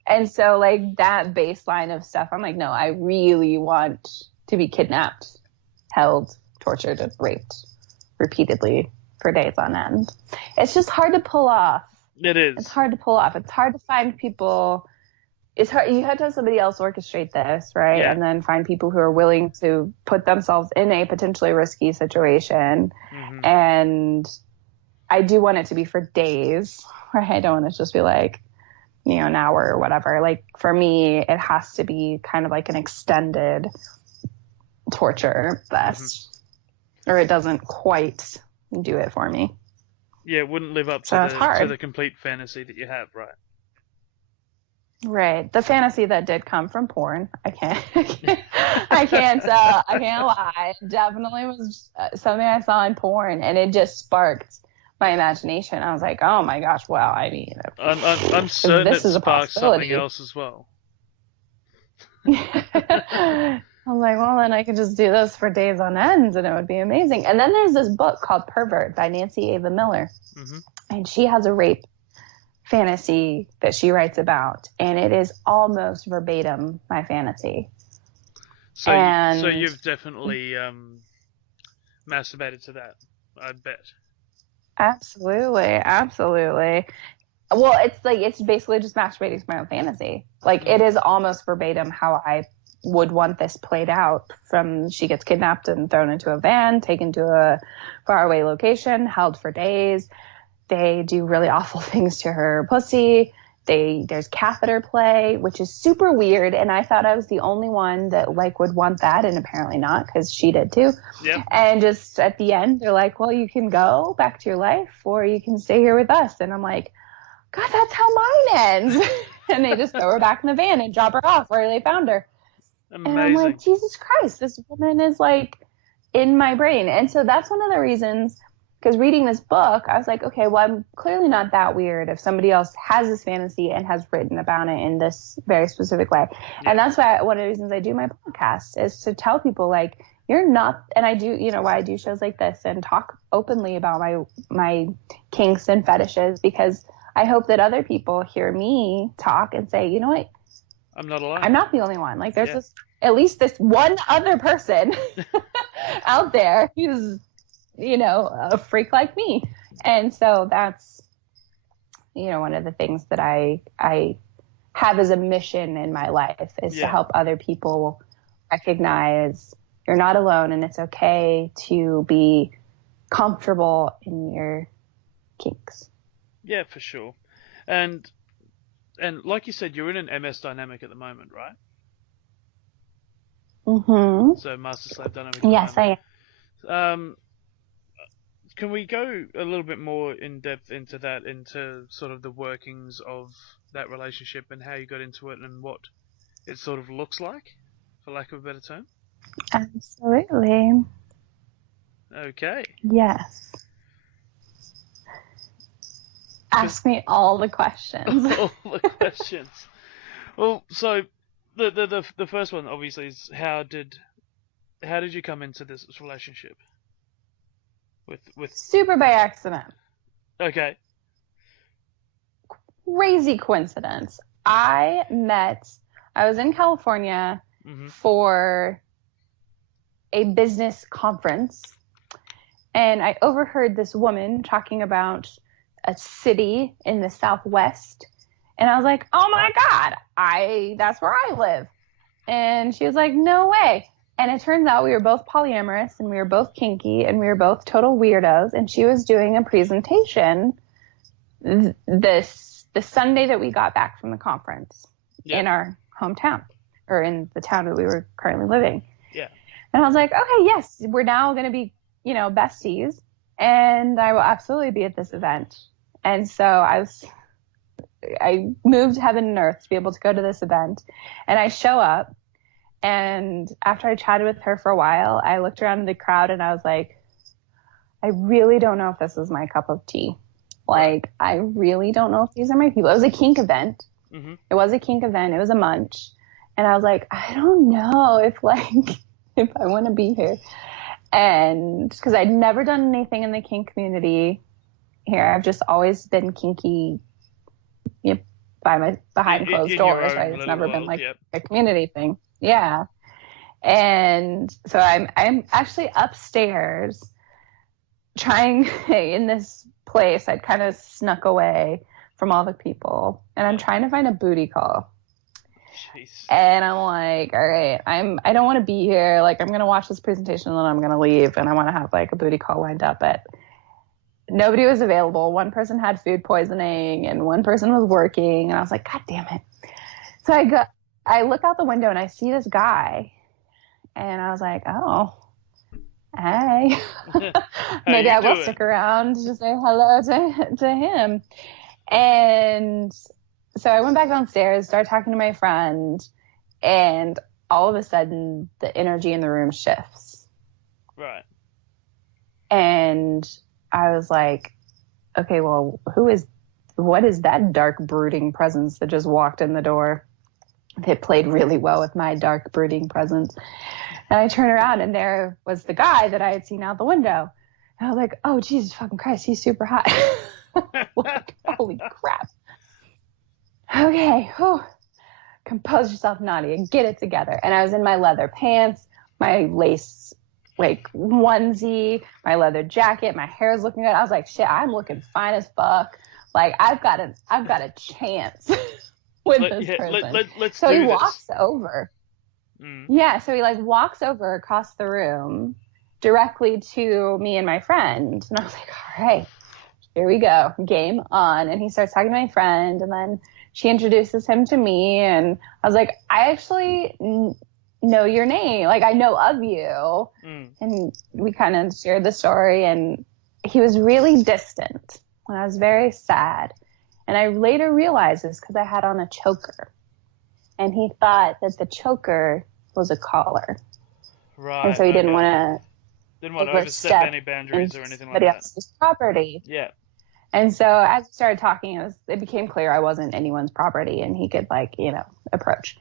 And so like that baseline of stuff, I'm like, no, I really want to be kidnapped, held, tortured, and raped repeatedly for days on end. It's just hard to pull off. It is. It's hard to pull off. It's hard to find people. It's hard. You have to have somebody else orchestrate this, right? Yeah. And then find people who are willing to put themselves in a potentially risky situation. Mm-hmm. And I do want it to be for days, right? I don't want it to just be like, an hour or whatever. Like for me, it has to be kind of like an extended torture fest, or it doesn't quite do it for me. Yeah, it wouldn't live up to the complete fantasy that you have, right? Right. The fantasy that did come from porn. I can't lie. It definitely was something I saw in porn, and it just sparked my imagination. I was like, oh my gosh, well, I mean, I'm certain it sparked something else as well. I'm like, well, then I could just do this for days on end, and it would be amazing. And then there's this book called Pervert by Nancy Ava Miller, and she has a rape fantasy that she writes about, and it is almost verbatim my fantasy. So you've definitely masturbated to that, I bet. Absolutely. Well, it's basically just masturbating to my own fantasy. Like, it is almost verbatim how I would want this played out. From she gets kidnapped and thrown into a van, taken to a faraway location, held for days. They do really awful things to her pussy. There's catheter play, which is super weird, and I thought I was the only one that would want that, and apparently not, because she did too. Yep. And just at the end, they're like, well, you can go back to your life, or you can stay here with us. And I'm like, God, that's how mine ends. And they just throw her back in the van and drop her off where they found her. Amazing. And I'm like, Jesus Christ, this woman is in my brain. And so that's one of the reasons. Because reading this book, I was like, okay, well, I'm clearly not that weird if somebody else has this fantasy and has written about it in this very specific way. Yeah. And that's why one of the reasons I do my podcast is to tell people, you're not, and I do, why I do shows like this and talk openly about my kinks and fetishes, because I hope that other people hear me talk and say, you know what? I'm not alone. I'm not the only one. There's at least this one other person out there who's, a freak like me. And so that's, one of the things that I have as a mission in my life is to help other people recognize you're not alone, and it's okay to be comfortable in your kinks. Yeah, for sure. And like you said, you're in an MS dynamic at the moment, right? Mm-hmm. So master-slave dynamic. Yes, I am. Can we go a little bit more in depth into that, into sort of the workings of that relationship and how you got into it and what it sort of looks like, for lack of a better term? Absolutely. Okay. Yes. Ask me all the questions. All the questions. Well, so the first one obviously is how did you come into this relationship? With super by accident. Okay. Crazy coincidence. I was in California for a business conference, and I overheard this woman talking about a city in the Southwest, and I was like, oh my God, that's where I live. And she was like, no way. And it turns out we were both polyamorous, and we were both kinky, and we were both total weirdos. And she was doing a presentation the Sunday that we got back from the conference in our hometown, or in the town that we were currently living. Yeah. And I was like, okay, yes, we're now going to be, besties, and I will absolutely be at this event. And so I moved heaven and earth to be able to go to this event, and I show up. And after I chatted with her for a while, I looked around in the crowd and I was like, I really don't know if this is my cup of tea. I really don't know if these are my people. It was a kink event. Mm-hmm. It was a kink event. It was a munch. And I was like, I don't know if I want to be here. And because I'd never done anything in the kink community here. I've just always been kinky behind closed doors. Right? It's never been a community thing. Yeah. And so I'm actually upstairs trying in this place. I'd kind of snuck away from all the people, and I'm trying to find a booty call. Jeez. And I'm like, all right, I don't want to be here. Like, I'm going to watch this presentation and then I'm going to leave. And I want to have like a booty call lined up, but nobody was available. One person had food poisoning and one person was working. And I was like, God damn it. So I look out the window and I see this guy and I was like, oh, hey, maybe I will stick around to say hello to him. And so I went back downstairs, started talking to my friend, and all of a sudden the energy in the room shifts. Right. And I was like, okay, well, what is that dark brooding presence that just walked in the door? It played really well with my dark brooding presence. And I turned around and there was the guy that I had seen out the window. And I was like, oh, Jesus fucking Christ, he's super hot. Like, holy crap. Okay, compose yourself, Naughtia, get it together. And I was in my leather pants, my lace like onesie, my leather jacket, my hair's looking good. I was like, shit, I'm looking fine as fuck. Like, I've got a chance with this person. Let's so do he this. walks over. Yeah, so he like walks over across the room directly to me and my friend. And I was like, all right, here we go, game on. And he starts talking to my friend, and then she introduces him to me, and I was like, I actually know your name. Like, I know of you. And we kind of shared the story, and he was really distant, and I was very sad. And I later realized this because I had on a choker, and he thought that the choker was a collar. Right. And so he didn't want to overstep any boundaries or anything like that. Somebody else's property. Yeah. And so as we started talking, it became clear I wasn't anyone's property and he could approach.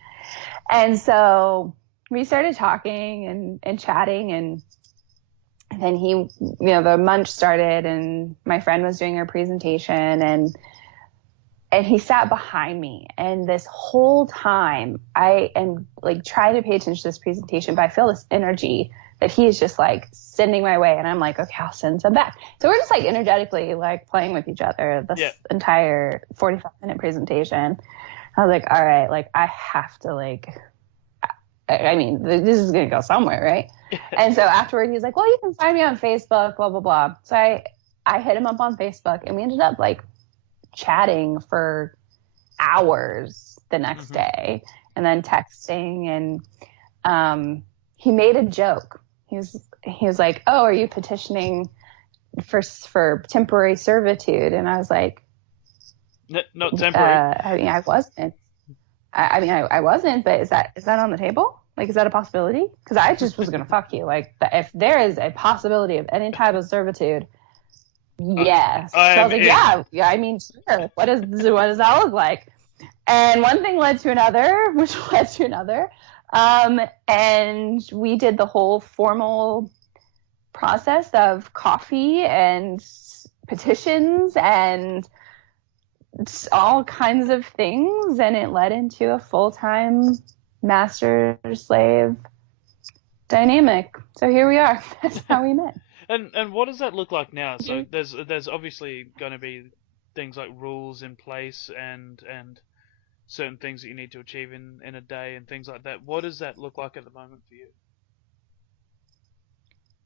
And so we started talking and chatting, and then he, the munch started and my friend was doing her presentation, and he sat behind me. And this whole time I am like trying to pay attention to this presentation, but I feel this energy that he is just like sending my way. And I'm like, okay, I'll send some back. So we're just like energetically like playing with each other this entire 45-minute presentation. I was like, all right, like I have to this is going to go somewhere, right? And so afterward, he's like, well, you can find me on Facebook, blah, blah, blah. So I hit him up on Facebook, and we ended up like chatting for hours the next day, and then texting. And he made a joke. He was like, oh, are you petitioning for temporary servitude? And I was like, not temporary. I wasn't. I wasn't, but is that on the table? Like, is that a possibility? Because I just was gonna fuck you. Like, if there is a possibility of any type of servitude, yes. So I was like, yeah. I mean, sure. What does that look like? And one thing led to another, which led to another. And we did the whole formal process of coffee and petitions and all kinds of things, and it led into a full-time master-slave dynamic. So here we are. That's how we met. And what does that look like now? So there's obviously going to be things like rules in place and certain things that you need to achieve in a day and things like that. What does that look like at the moment for you?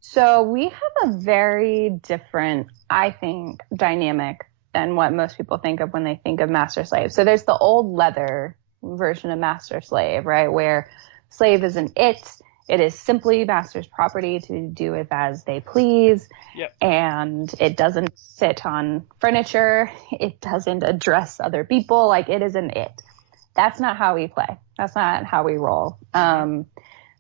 So we have a very different, I think, dynamic than what most people think of when they think of master slave. So there's the old leather version of master slave, right? Where slave is an it. It is simply master's property to do with as they please. Yep. And it doesn't sit on furniture. It doesn't address other people. Like, it is an it. That's not how we play. That's not how we roll.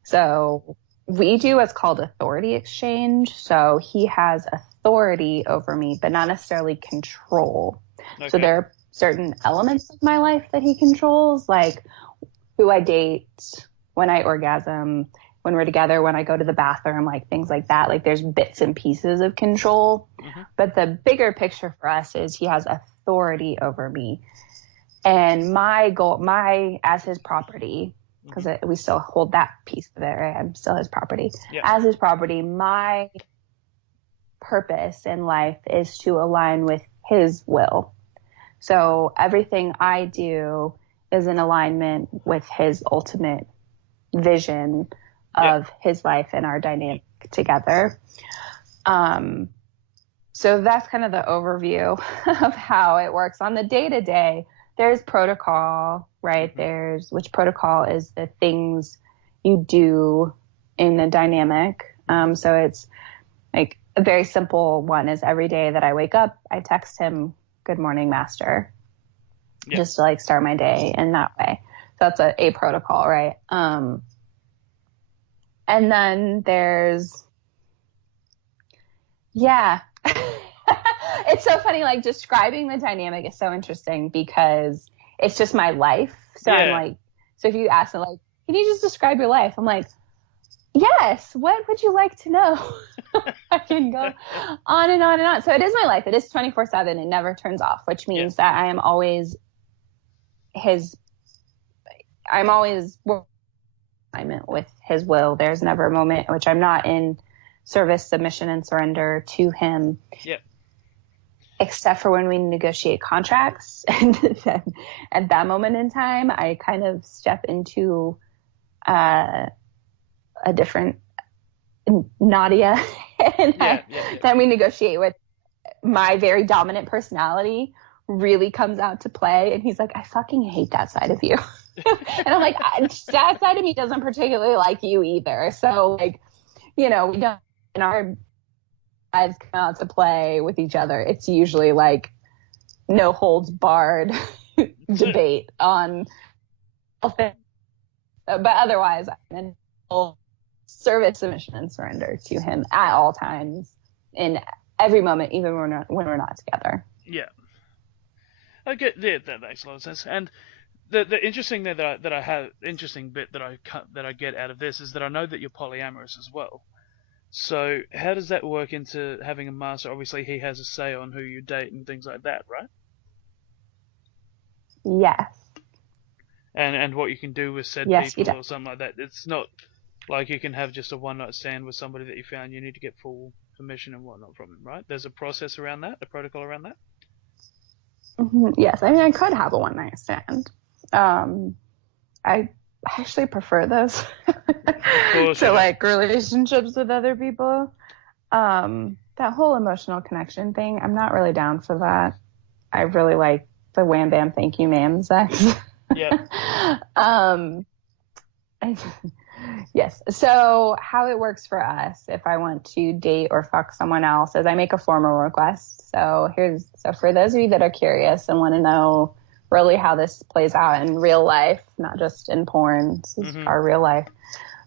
So we do what's called authority exchange. So he has authority over me, but not necessarily control. Okay. So there are certain elements of my life that he controls, like who I date, when I orgasm, when we're together, when I go to the bathroom, like things like that. Like, there's bits and pieces of control. But the bigger picture for us is he has authority over me. And my goal, as his property, because we still hold that piece of it, right? I'm still his property. Yep. As his property, my purpose in life is to align with his will. So everything I do is in alignment with his ultimate vision of his life and our dynamic together. So that's kind of the overview of how it works. On the day-to-day, there's protocol, right? Which protocol is the things you do in the dynamic. So it's like a very simple one is every day that I wake up, I text him, "Good morning, master," just to like start my day in that way. So that's a protocol, right? And then there's, it's so funny, like describing the dynamic is so interesting because it's just my life. So I'm like, so if you ask me like, can you just describe your life? I'm like, yes, what would you like to know? I can go on and on and on. So it is my life. It is 24/7. It never turns off, which means that I am always I'm always in alignment with his will. There's never a moment in which I'm not in service, submission, and surrender to him. Except for when we negotiate contracts. And then at that moment in time, I kind of step into a different Naughtia. And then we negotiate with my very dominant personality really comes out to play. And he's like, "I fucking hate that side of you." And I'm like, that side of me doesn't particularly like you either. So like, we don't, in our lives come out to play with each other, it's usually like no holds barred debate on things. But otherwise, I'm in full service, submission, and surrender to him at all times, in every moment, even when we're not together. Yeah. I get that makes a lot of sense. And the interesting thing that I get out of this is that I know that you're polyamorous as well. So how does that work into having a master? Obviously, he has a say on who you date and things like that, right? Yes. And what you can do with said people or something like that. It's not like you can have just a one-night stand with somebody that you found. You need to get full permission and whatnot from him, right? There's a process around that, a protocol around that? Yes, I mean, I could have a one-night stand. I actually prefer those to like relationships with other people. That whole emotional connection thing, I'm not really down for that. I really like the wham bam thank you ma'am sex. Yes. So how it works for us, if I want to date or fuck someone else, is I make a formal request. So for those of you that are curious and want to know really how this plays out in real life, not just in porn, this is our real life.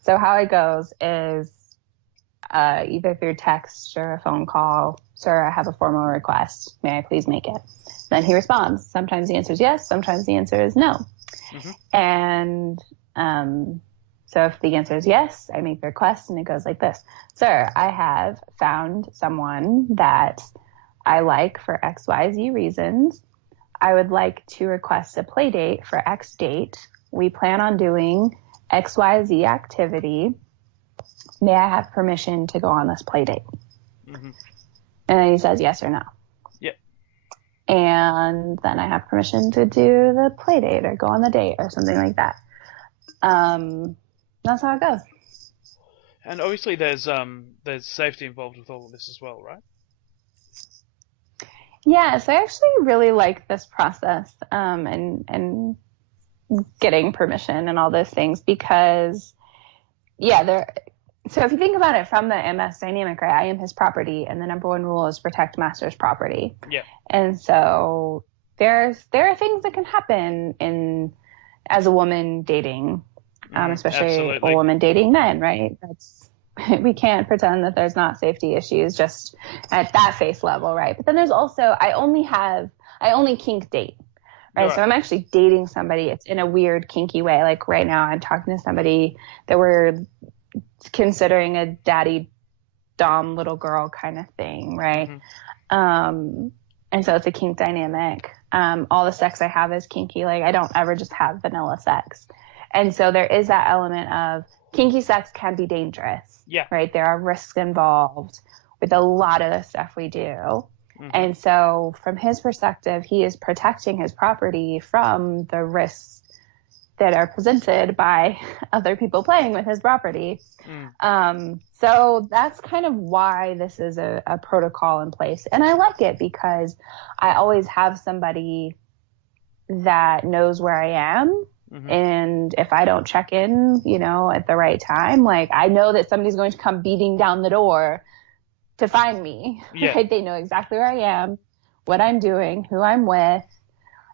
So how it goes is either through text or a phone call, "Sir, I have a formal request. May I please make it?" Then he responds. Sometimes the answer is yes. Sometimes the answer is no. And so if the answer is yes, I make the request, and it goes like this. "Sir, I have found someone that I like for XYZ reasons. I would like to request a play date for X date. We plan on doing XYZ activity. May I have permission to go on this play date?" And then he says yes or no. And then I have permission to do the play date or go on the date or something like that. That's how it goes. And obviously there's safety involved with all of this as well, right? Yes, I actually really like this process and getting permission and all those things because, so if you think about it from the MS dynamic, right, I am his property, and the number one rule is protect master's property. And so there are things that can happen as a woman dating, especially a woman dating men, right? We can't pretend that there's not safety issues just at that face level, right? But then there's also, I only kink date, right? So I'm actually dating somebody. It's in a weird kinky way. Like right now I'm talking to somebody that we're considering a daddy dom little girl kind of thing, right? And so it's a kink dynamic. All the sex I have is kinky. Like I don't ever just have vanilla sex. And so there is that element of kinky sex can be dangerous, right? There are risks involved with a lot of the stuff we do. And so from his perspective, he is protecting his property from the risks that are presented by other people playing with his property. So that's kind of why this is a protocol in place. And I like it because I always have somebody that knows where I am. And if I don't check in, you know, at the right time, like I know that somebody's going to come beating down the door to find me. Right? They know exactly where I am, what I'm doing, who I'm with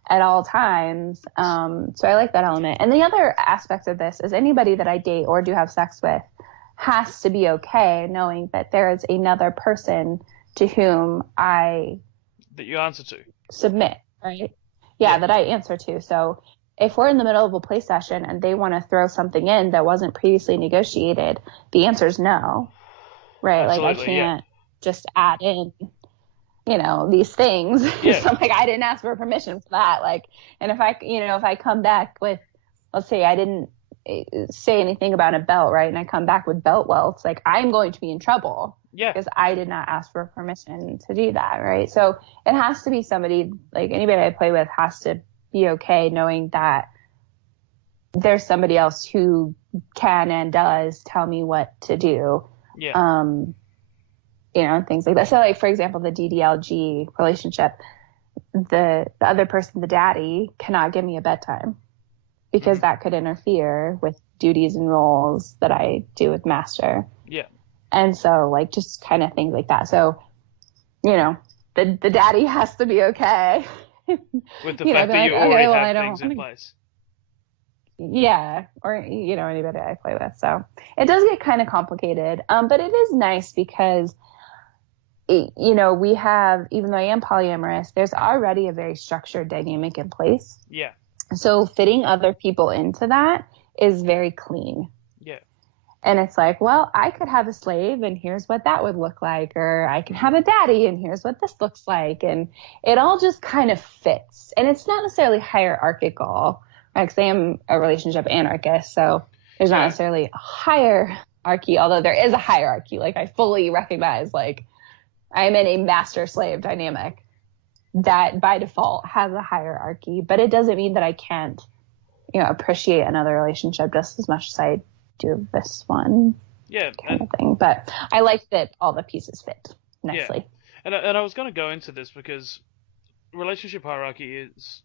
at all times. So I like that element. And the other aspect of this is anybody that I date or do have sex with has to be okay knowing that there is another person to whom that you answer to. Submit, right? Yeah, that I answer to. So if we're in the middle of a play session and they want to throw something in that wasn't previously negotiated, the answer is no, right? Absolutely, like I can't just add in, you know, these things. So I'm like, I didn't ask for permission for that. Like, and if I come back with, let's say I didn't say anything about a belt, right? And I come back with belt welts, like I'm going to be in trouble. Because I did not ask for permission to do that, right? So it has to be somebody, like anybody I play with has to be okay knowing that there's somebody else who can and does tell me what to do. You know, things like that. So like, for example, the DDLG relationship, the other person, the daddy, cannot give me a bedtime because that could interfere with duties and roles that I do with master. And so like just kind of things like that. So, you know, the daddy has to be okay. With the fact that you already have things in place. Yeah. Or, you know, anybody I play with. So it does get kind of complicated. But it is nice because, you know, we have, even though I am polyamorous, there's already a very structured dynamic in place. So fitting other people into that is very clean. And it's like, well, I could have a slave and here's what that would look like. Or I can have a daddy and here's what this looks like. And it all just kind of fits. And it's not necessarily hierarchical, right? Because I am a relationship anarchist. So there's not necessarily a hierarchy, although there is a hierarchy. Like I fully recognize, like, I'm in a master-slave dynamic that by default has a hierarchy. But it doesn't mean that I can't, you know, appreciate another relationship just as much as I do this one kind of thing. But I like that all the pieces fit nicely. And I was going to go into this because relationship hierarchy is,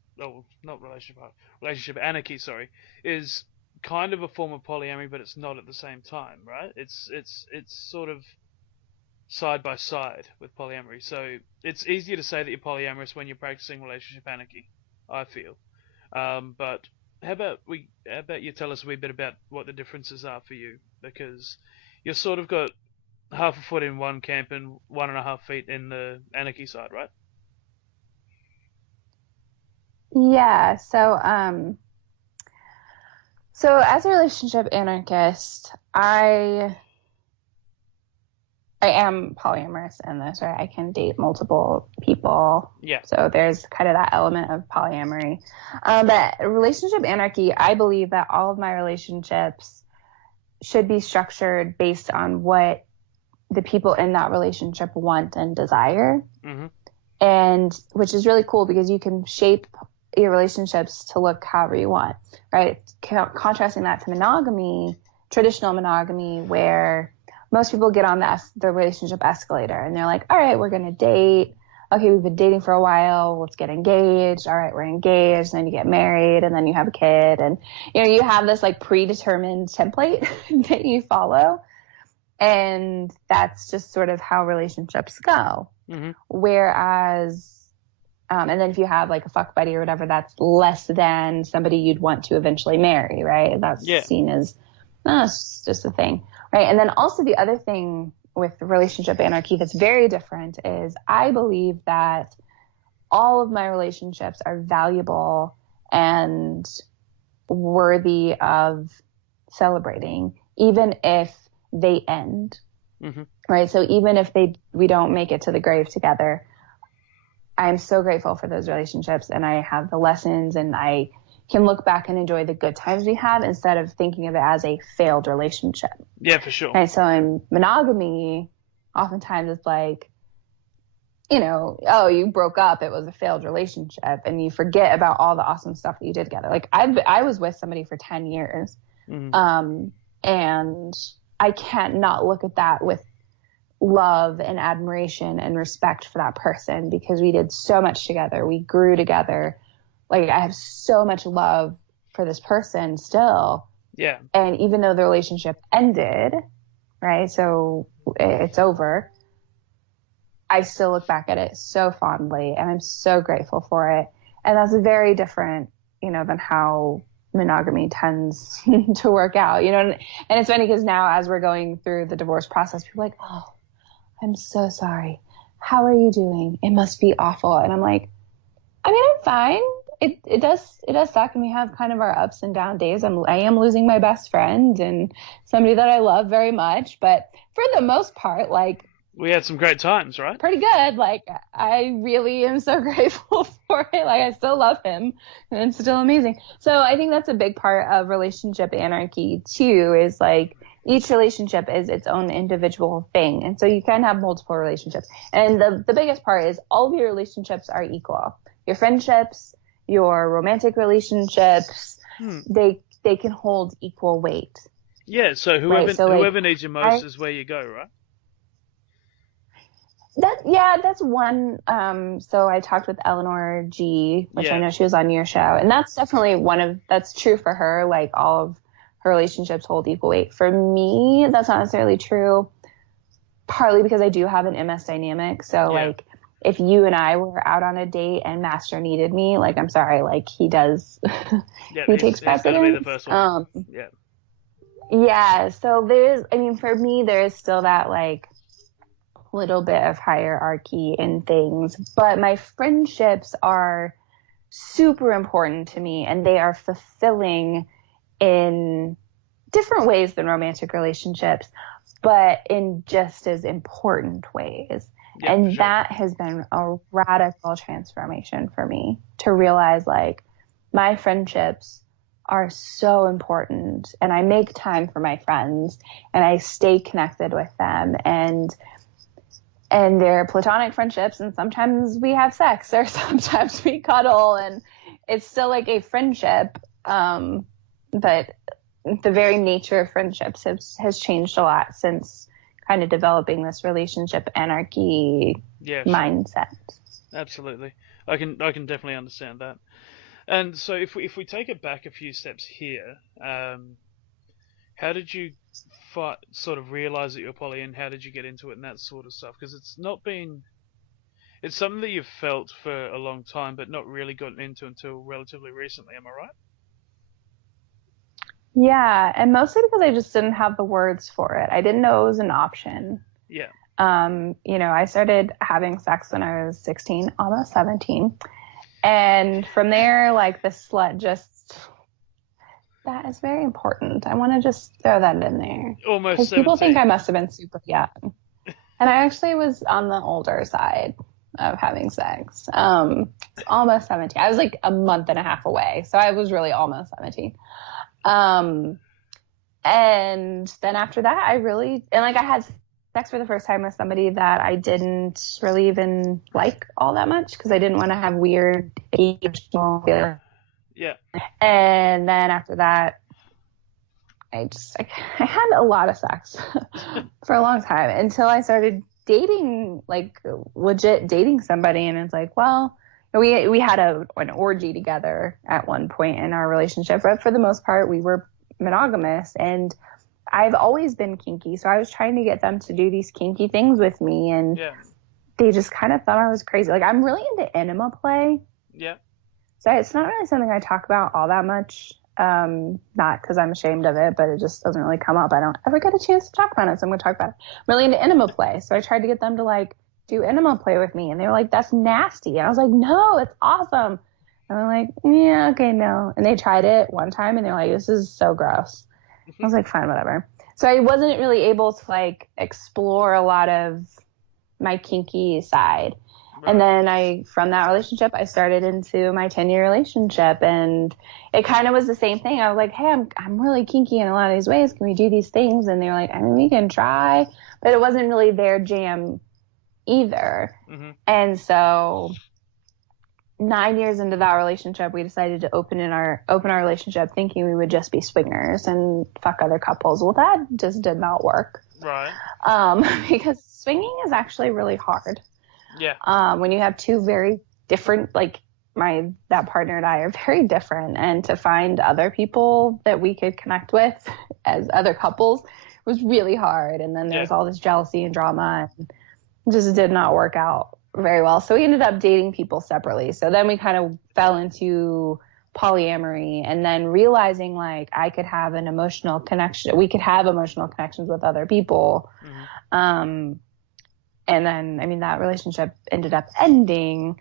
relationship anarchy, is kind of a form of polyamory, but it's not at the same time, right? It's sort of side by side with polyamory. So it's easier to say that you're polyamorous when you're practicing relationship anarchy, I feel. But how about you tell us a wee bit about what the differences are for you? Because you've sort of got half a foot in one camp and 1.5 feet in the anarchy side, right? Yeah. So as a relationship anarchist, I am polyamorous in this, right? I can date multiple people. So there's kind of that element of polyamory. But relationship anarchy, I believe that all of my relationships should be structured based on what the people in that relationship want and desire. And which is really cool because you can shape your relationships to look however you want, right? Contrasting that to monogamy, traditional monogamy, where most people get on the relationship escalator and they're like, all right, we're going to date. Okay, we've been dating for a while. Let's get engaged. All right, we're engaged. And then you get married and then you have a kid. And, you know, you have this like predetermined template that you follow. And that's just sort of how relationships go. Whereas, and then if you have like a fuck buddy or whatever, that's less than somebody you'd want to eventually marry, right? That's seen as, it's just a thing. Right. And then also the other thing with relationship anarchy that's very different is I believe that all of my relationships are valuable and worthy of celebrating, even if they end. Right. So even if we don't make it to the grave together, I'm so grateful for those relationships and I have the lessons and I can look back and enjoy the good times we have instead of thinking of it as a failed relationship. Yeah, for sure. And so in monogamy, oftentimes it's like, you know, oh, you broke up, it was a failed relationship, and you forget about all the awesome stuff that you did together. Like I was with somebody for 10 years. And I can't not look at that with love and admiration and respect for that person, because we did so much together. We grew together. Like, I have so much love for this person still. Yeah. And even though the relationship ended, right, so it's over, I still look back at it so fondly, and I'm so grateful for it. And that's very different, you know, than how monogamy tends to work out, you know. And it's funny because now, as we're going through the divorce process, people are like, oh, I'm so sorry. How are you doing? It must be awful. And I'm like, I mean, I'm fine. It does suck, and we have kind of our ups and down days. I am losing my best friend and somebody that I love very much, but for the most part, like, we had some great times, right? Pretty good. Like, I really am so grateful for it. Like, I still love him, and it's still amazing. So I think that's a big part of relationship anarchy too, is like, each relationship is its own individual thing. And so you can have multiple relationships. And the biggest part is all of your relationships are equal. Your friendships, your romantic relationships, they can hold equal weight. Yeah, so whoever needs you most is where you go, right? That's one. So I talked with Eleanor G, which I know she was on your show, and that's definitely that's true for her. Like, all of her relationships hold equal weight. For me, that's not necessarily true, partly because I do have an MS dynamic. So like, if you and I were out on a date and Master needed me, like, I'm sorry, like, he does, he takes precedence. He's gonna be the first one. Yeah. So for me, there is still that, like, little bit of hierarchy in things, but my friendships are super important to me, and they are fulfilling in different ways than romantic relationships, but in just as important ways. And that has been a radical transformation for me, to realize, like, my friendships are so important, and I make time for my friends, and I stay connected with them, and they're platonic friendships, and sometimes we have sex, or sometimes we cuddle, and it's still like a friendship. But the very nature of friendships has changed a lot since kind of developing this relationship anarchy mindset. Absolutely. I can definitely understand that. And so if we take it back a few steps here, how did you sort of realize that you're poly, and how did you get into it and that sort of stuff? Because it's something that you've felt for a long time, but not really gotten into until relatively recently. Am I right? Yeah, and mostly because I just didn't have the words for it. I didn't know it was an option. Yeah. You know, I started having sex when I was 16, almost 17. And from there, like, the slut that is very important. I want to just throw that in there. Almost 17. Because people think I must have been super young. And I actually was on the older side of having sex. Almost 17. I was like a month and a half away. So I was really almost 17. And then after that, I had sex for the first time with somebody that I didn't really even like all that much, because I didn't want to have weird emotional feelings. Yeah. And then after that, I had a lot of sex for a long time, until I started dating, like, legit dating somebody. And it's like, well, we had an orgy together at one point in our relationship, but for the most part, we were monogamous, and I've always been kinky. So I was trying to get them to do these kinky things with me, and they just kind of thought I was crazy. Like, I'm really into enema play. Yeah. So it's not really something I talk about all that much. Not because I'm ashamed of it, but it just doesn't really come up. I don't ever get a chance to talk about it, so I'm going to talk about it. I'm really into enema play. So I tried to get them to, like, do enema play with me, and they were like, that's nasty. And I was like, no, it's awesome. And they're like, yeah, okay, no. And they tried it one time, and they're like, this is so gross. I was like, fine, whatever. So I wasn't really able to, like, explore a lot of my kinky side. Right. And then from that relationship, I started into my 10-year relationship, and it kind of was the same thing. I was like, hey, I'm really kinky in a lot of these ways. Can we do these things? And they were like, I mean, we can try, but it wasn't really their jam either. Mm-hmm. And so 9 years into that relationship, we decided to open our relationship thinking we would just be swingers and fuck other couples. Well, that just did not work. Right. Because swinging is actually really hard. Yeah. When you have two very different, like that partner and I are very different, and to find other people that we could connect with as other couples was really hard. And then there's all this jealousy and drama, and it just did not work out very well. So we ended up dating people separately. So then we kind of fell into polyamory, and then realizing like I could have an emotional connection. We could have emotional connections with other people. Mm-hmm. And then, I mean, that relationship ended up ending.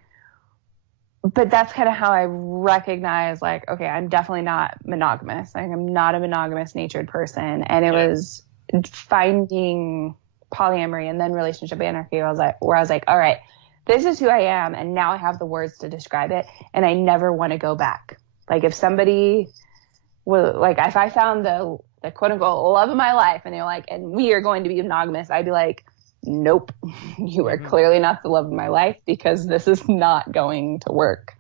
But that's kind of how I recognize, like, okay, I'm definitely not monogamous. Like, I'm not a monogamous natured person. And it was finding polyamory and then relationship anarchy where I was like, all right, this is who I am. And now I have the words to describe it. And I never want to go back. Like, if somebody was like, if I found the quote unquote love of my life and they're like, and we are going to be monogamous, I'd be like, nope, you are clearly not the love of my life, because this is not going to work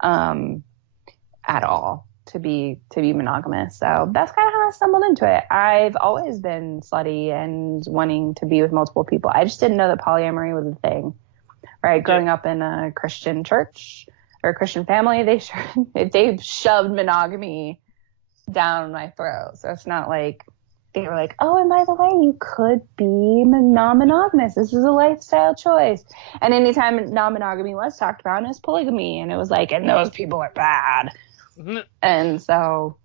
at all to be monogamous. So that's kind of how I stumbled into it. I've always been slutty and wanting to be with multiple people. I just didn't know that polyamory was a thing, right? Growing up in a Christian church or a Christian family, they shoved monogamy down my throat. So it's not like they were like, oh, and by the way, you could be non-monogamous. This is a lifestyle choice. And anytime non-monogamy was talked about, it was polygamy. And it was like, and those people are bad. Mm-hmm. And so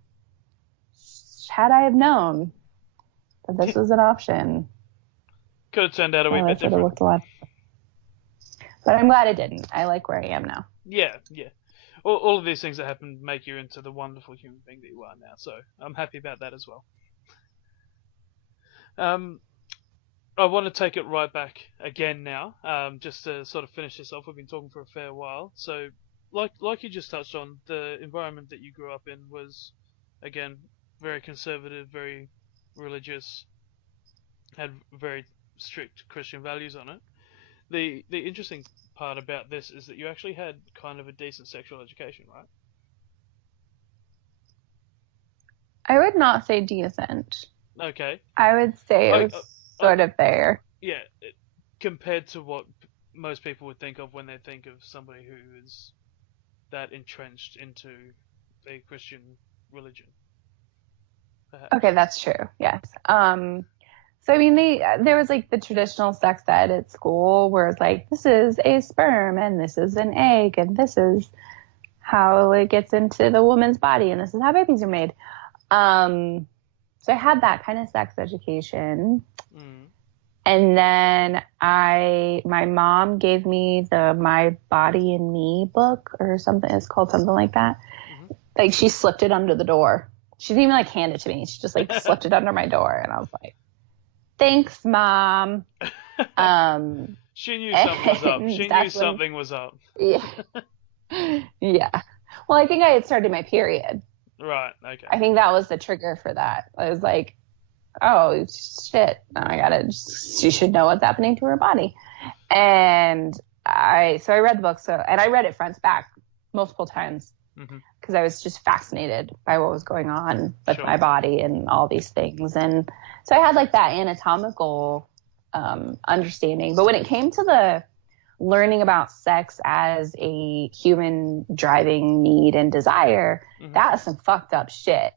had I have known that this was an option, could have turned out a wee bit different. Looked a lot. But I'm glad it didn't. I like where I am now. Yeah, yeah. All of these things that happen make you into the wonderful human being that you are now. So I'm happy about that as well. I want to take it right back again now, just to sort of finish this off. We've been talking for a fair while. So, like you just touched on, the environment that you grew up in was, again, very conservative, very religious, had very strict Christian values on it. The interesting part about this is that you actually had kind of a decent sexual education, right? I would not say decent. Okay. I would say it was sort of there. Yeah, compared to what most people would think of when they think of somebody who is that entrenched into a Christian religion. Perhaps. Okay, that's true. Yes. So I mean, there was like the traditional sex ed at school where it's like, this is a sperm and this is an egg and this is how it gets into the woman's body and this is how babies are made. So I had that kind of sex education. Mm. And then my mom gave me the My Body and Me book or something. It's called something like that. Mm-hmm. Like she slipped it under the door. She didn't even like hand it to me. She just like slipped it under my door. And I was like, thanks, Mom. She knew something was up. She knew something was up. Yeah. Yeah. Well, I think I had started my period. Right, okay. I think that was the trigger for that. I was like, oh, shit. You should know what's happening to her body. And I read the book. And I read it front to back multiple times because I was just fascinated by what was going on with my body and all these things. And so I had like that anatomical understanding. But when it came to the learning about sex as a human driving need and desire, that is some fucked up shit.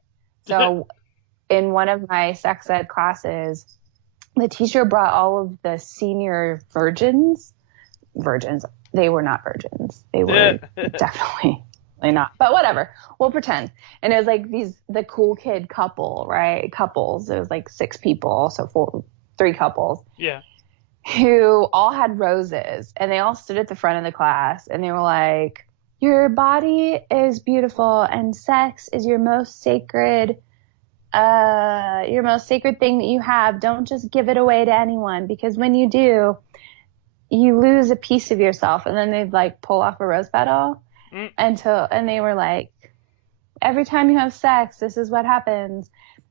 So in one of my sex ed classes, the teacher brought all of the senior virgins. They were not virgins. They were definitely not, but whatever, we'll pretend. And it was like the cool kid couple, right? Couples. It was like 6 people. So 3 couples. Yeah. Who all had roses, and they all stood at the front of the class and they were like, your body is beautiful and sex is your most sacred thing that you have. Don't just give it away to anyone, because when you do, you lose a piece of yourself. And then they'd like pull off a rose petal and they were like, every time you have sex, this is what happens.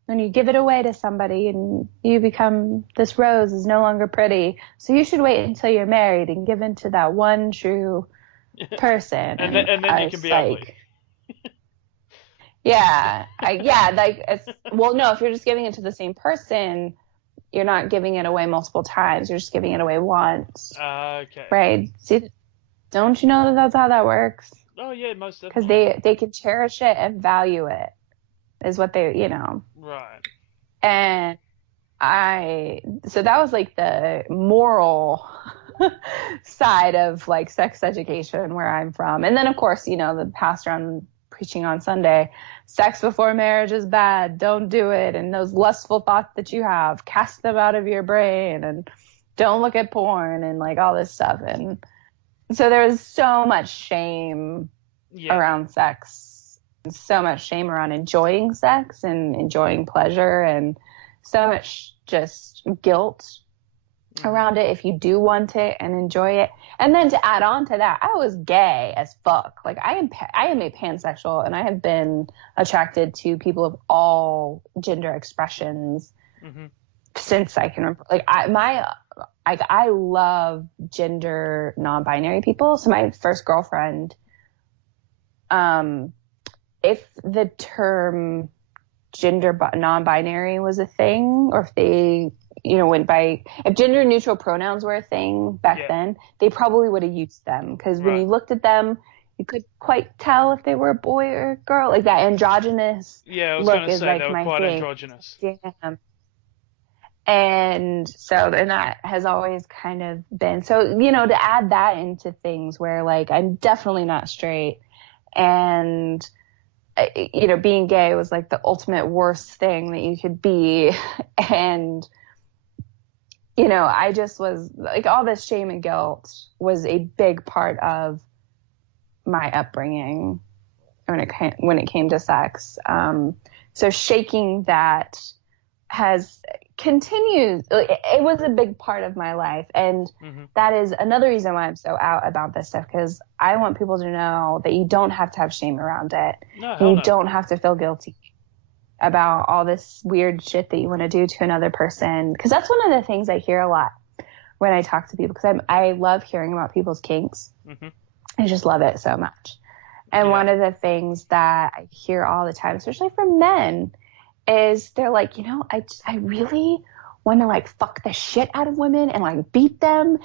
when you give it away to somebody and you become, this rose is no longer pretty. So you should wait until you're married and give in to that one true person. and then you can be ugly. Yeah. No, if you're just giving it to the same person, you're not giving it away multiple times. You're just giving it away once. Okay. Right. See, don't you know that that's how that works? Oh, yeah, most definitely. Because they can cherish it and value it, is what they, Right. And so that was like the moral side of like sex education where I'm from. And then, of course, the pastor on preaching on Sunday, sex before marriage is bad. Don't do it. And those lustful thoughts that you have, cast them out of your brain, and don't look at porn and like all this stuff. And so there was so much shame around sex, and so much shame around enjoying sex and enjoying pleasure, and so much just guilt around it if you do want it and enjoy it. And then to add on to that, I was gay as fuck. Like I am a pansexual, and I have been attracted to people of all gender expressions since I can remember. Like I love gender non-binary people. So my first girlfriend, if the term gender non-binary was a thing, or if they went by, if gender neutral pronouns were a thing back then, they probably would have used them, because when you looked at them, you could quite tell if they were a boy or a girl. Like that androgynous look is like my quite thing. Androgynous. Yeah. And so, and that has always kind of been, so, to add that into things where like, I'm definitely not straight, and being gay was like the ultimate worst thing that you could be. And I just was like, all this shame and guilt was a big part of my upbringing when it came to sex. So shaking that has continued. It was a big part of my life. And that is another reason why I'm so out about this stuff, because I want people to know that you don't have to have shame around it. You don't have to feel guilty about all this weird shit that you want to do to another person. Because that's one of the things I hear a lot when I talk to people, because I love hearing about people's kinks. I just love it so much. And one of the things that I hear all the time, especially from men, is they're like, I really want to like fuck the shit out of women and like beat them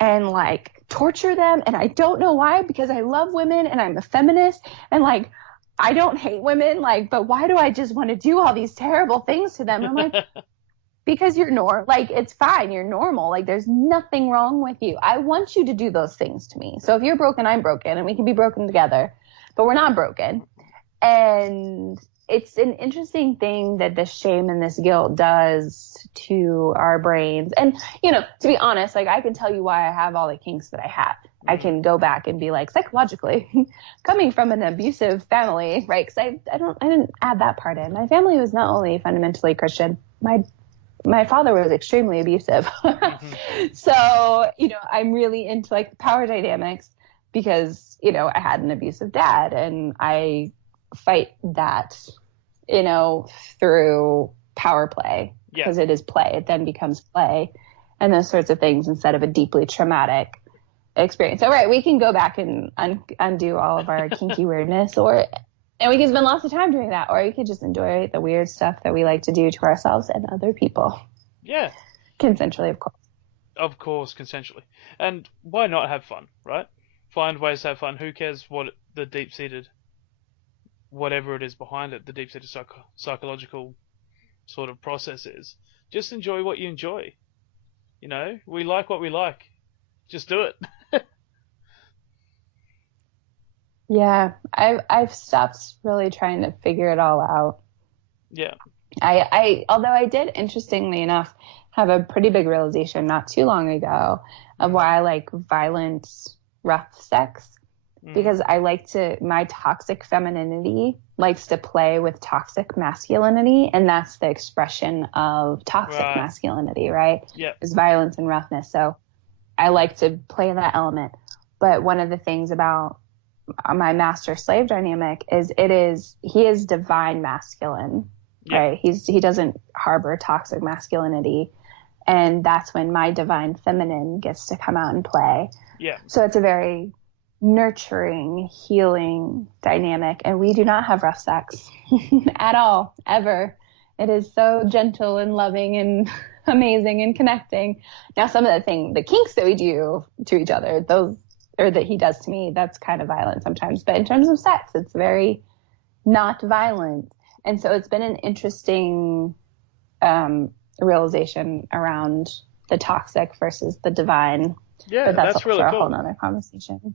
and like torture them. And I don't know why, because I love women and I'm a feminist and like, I don't hate women, like, but why do I just want to do all these terrible things to them? I'm like, because you're like, it's fine. You're normal. Like, there's nothing wrong with you. I want you to do those things to me. So if you're broken, I'm broken, and we can be broken together, but we're not broken. And it's an interesting thing that this shame and this guilt does to our brains. And, to be honest, like, I can tell you why I have all the kinks that I have. I can go back and be like, psychologically, coming from an abusive family, right? Because I didn't add that part in. My family was not only fundamentally Christian, my father was extremely abusive. So, I'm really into like the power dynamics, because, I had an abusive dad, and I fight that, through power play, because it is play. It then becomes play and those sorts of things, instead of a deeply traumatic experience. So, right, we can go back and undo all of our kinky weirdness, and we can spend lots of time doing that, or you could just enjoy the weird stuff that we like to do to ourselves and other people. Yeah. Consensually, of course. Of course, consensually. And why not have fun, right? Find ways to have fun. Who cares what the deep-seated, whatever it is behind it, the deep-seated psychological sort of process is. Just enjoy what you enjoy. We like what we like. Just do it. Yeah, I've stopped really trying to figure it all out. Yeah. Although I did, interestingly enough, have a pretty big realization not too long ago of why I like violent, rough sex. Because my toxic femininity likes to play with toxic masculinity, and that's the expression of toxic masculinity, right? Yeah. Is violence and roughness. So I like to play that element. But one of the things about my master slave dynamic is he is divine masculine, right? He doesn't harbor toxic masculinity, and that's when my divine feminine gets to come out and play. Yeah. So it's a very nurturing, healing dynamic, and we do not have rough sex at all, ever. It is so gentle and loving and amazing and connecting. Now, some of the kinks that we do to each other, those, or that he does to me, that's kind of violent sometimes. But in terms of sex, it's very not violent. And so it's been an interesting realization around the toxic versus the divine. Yeah, but that's really for cool. a whole nother conversation.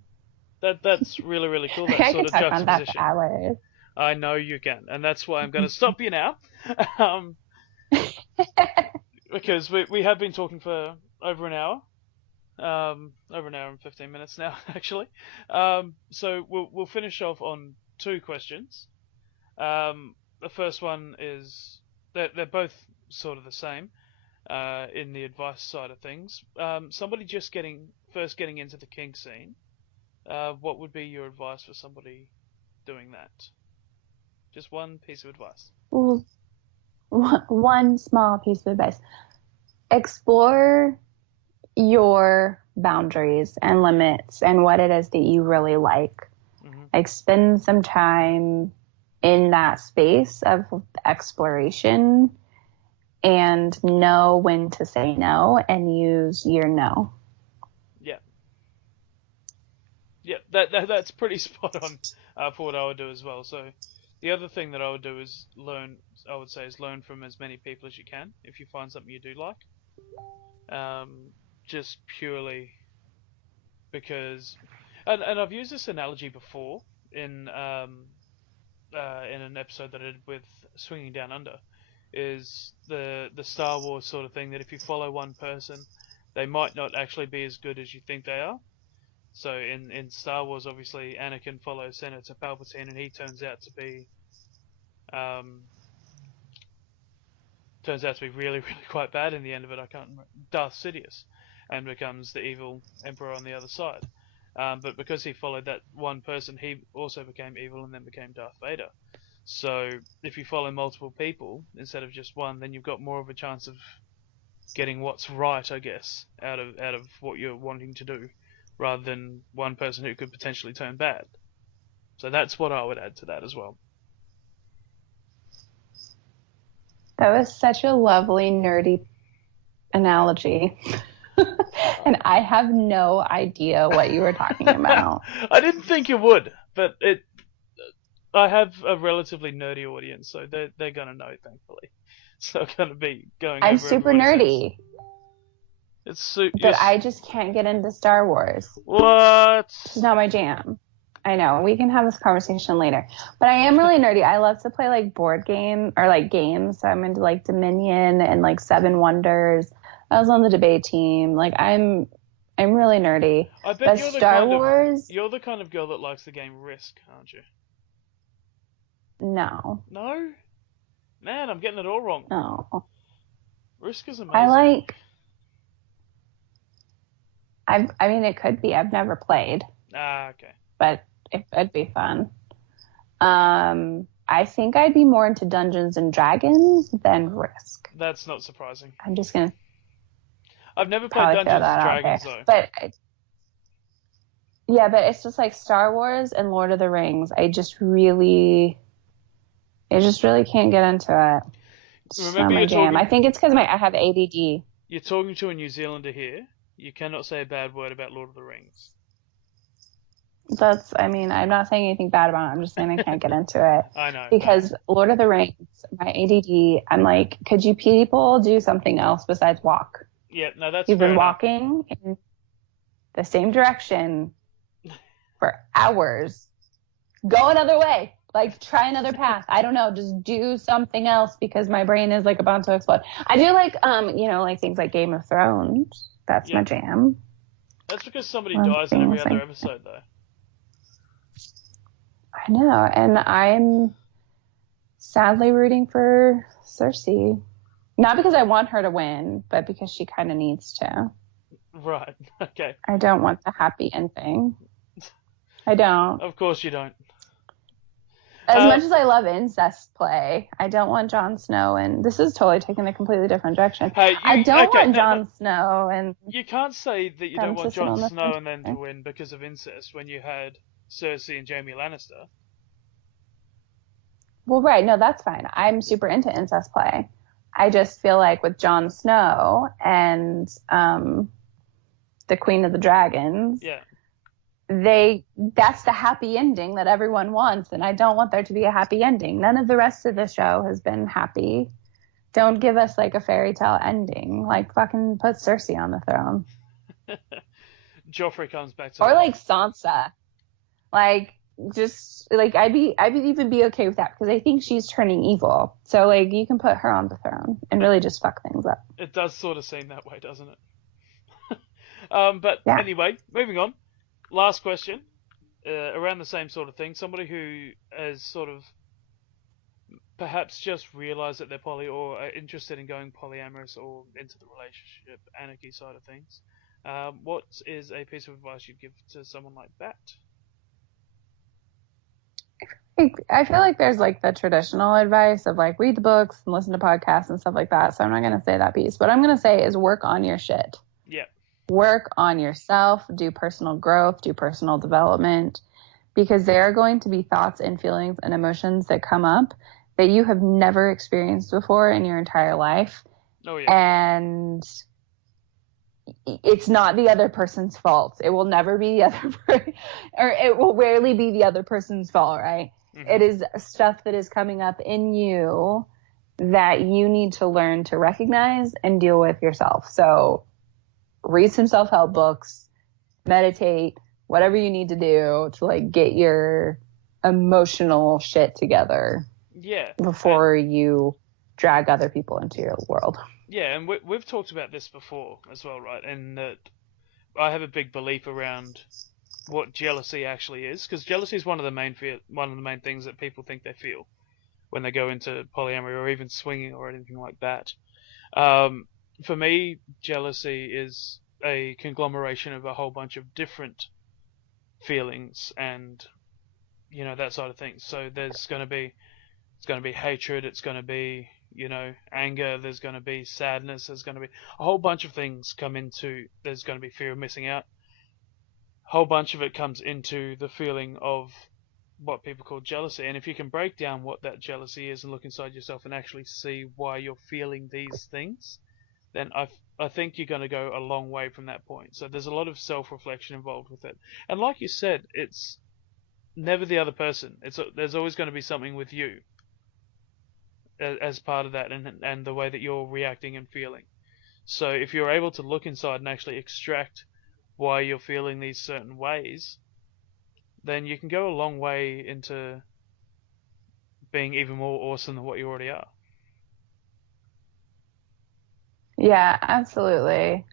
That's really, really cool. That I sort could of talk on that juxtaposition. for hours. I know you can, and that's why I'm going to stop you now, because we have been talking for over an hour, over an hour and 15 minutes now, actually. So we'll finish off on 2 questions. The first one is they're both sort of the same in the advice side of things. Somebody just getting into the kink scene. What would be your advice for somebody doing that? Just one piece of advice. Well, one small piece of advice. Explore your boundaries and limits and what it is that you really like. Mm-hmm. Like, spend some time in that space of exploration and know when to say no and use your no. Yeah, that's pretty spot on for what I would do as well. So the other thing that I would do is learn from as many people as you can if you find something you do like. Just purely because, and I've used this analogy before in an episode that I did with Swinging Down Under, is the Star Wars sort of thing, that if you follow one person, they might not actually be as good as you think they are. So in Star Wars, obviously, Anakin follows Senator Palpatine, and he turns out to be really, really quite bad in the end of it. I can't remember. Darth Sidious, and becomes the evil Emperor on the other side. But because he followed that one person, he also became evil and then became Darth Vader. So if you follow multiple people instead of just one, then you've got more of a chance of getting what's right, I guess, out of what you're wanting to do, rather than one person who could potentially turn bad. So that's what I would add to that as well. That was such a lovely, nerdy analogy. And I have no idea what you were talking about. I didn't think you would, but I have a relatively nerdy audience, so they're going to know, thankfully. So I'm going to be going I'm over super nerdy. But I just can't get into Star Wars. What? It's not my jam. I know. We can have this conversation later. But I am really nerdy. I love to play like board game or like games. So I'm into like Dominion and like Seven Wonders. I was on the debate team. Like I'm really nerdy. I bet you're you're the kind of girl that likes the game Risk, aren't you? No. No? Man, I'm getting it all wrong. No. Risk is amazing. I mean, it could be. I've never played. Okay. But it could be fun. I think I'd be more into Dungeons and Dragons than Risk. That's not surprising. I'm just gonna. I've never played Dungeons and Dragons though. But it's just like Star Wars and Lord of the Rings. I just really can't get into it. It's not my jam. I think it's because I have ADD. You're talking to a New Zealander here. You cannot say a bad word about Lord of the Rings. I'm not saying anything bad about it. I'm just saying I can't get into it. I know. Because Lord of the Rings, my ADD, I'm like, could you people do something else besides walk? Yeah, no, that's You've been walking in the same direction for hours. Go another way. Like, try another path. I don't know. Just do something else because my brain is, like, about to explode. I do like, like things like Game of Thrones. That's my jam. That's because somebody dies in every other episode, though. I know. And I'm sadly rooting for Cersei. Not because I want her to win, but because she kind of needs to. Right. Okay. I don't want the happy ending. I don't. Of course you don't. As much as I love incest play, I don't want Jon Snow, and this is totally taking a completely different direction. I don't want Jon Snow, and you can't say that you don't want Jon Snow and then to win because of incest when you had Cersei and Jaime Lannister. Well, right, no, that's fine. I'm super into incest play. I just feel like with Jon Snow and the Queen of the Dragons, yeah, that's the happy ending that everyone wants, and I don't want there to be a happy ending. None of the rest of the show has been happy. Don't give us like a fairy tale ending. Like fucking put Cersei on the throne. Joffrey comes back to or like Sansa. Like just like I'd even be okay with that because I think she's turning evil. So like you can put her on the throne and really just fuck things up. It does sort of seem that way, doesn't it? But yeah. Anyway, moving on. Last question, around the same sort of thing. Somebody who has sort of perhaps just realised that they're poly or are interested in going polyamorous or into the relationship anarchy side of things. What is a piece of advice you'd give to someone like that? I feel like there's like the traditional advice of like read the books and listen to podcasts and stuff like that. So I'm not going to say that piece. What I'm going to say is work on your shit. Yeah. Work on yourself, do personal growth, do personal development, because there are going to be thoughts and feelings and emotions that come up that you have never experienced before in your entire life. Oh, yeah. And it's not the other person's fault. It will never be the other or it will rarely be the other person's fault, right? Mm-hmm. It is stuff that is coming up in you that you need to learn to recognize and deal with yourself. So read some self-help books, meditate, whatever you need to do to like get your emotional shit together. Yeah. Before you drag other people into your world. Yeah, and we've talked about this before as well, right? And that I have a big belief around what jealousy actually is, because jealousy is one of the main things that people think they feel when they go into polyamory or even swinging or anything like that. For me, jealousy is a conglomeration of a whole bunch of different feelings and, you know, that side of things. So it's going to be hatred, it's going to be, you know, anger, there's going to be sadness, there's going to be a whole bunch of things come into, there's going to be fear of missing out. A whole bunch of it comes into the feeling of what people call jealousy. And if you can break down what that jealousy is and look inside yourself and actually see why you're feeling these things, then I think you're going to go a long way from that point. So there's a lot of self-reflection involved with it. And like you said, it's never the other person. There's always going to be something with you as part of that and the way that you're reacting and feeling. So if you're able to look inside and actually extract why you're feeling these certain ways, then you can go a long way into being even more awesome than what you already are. Yeah, absolutely.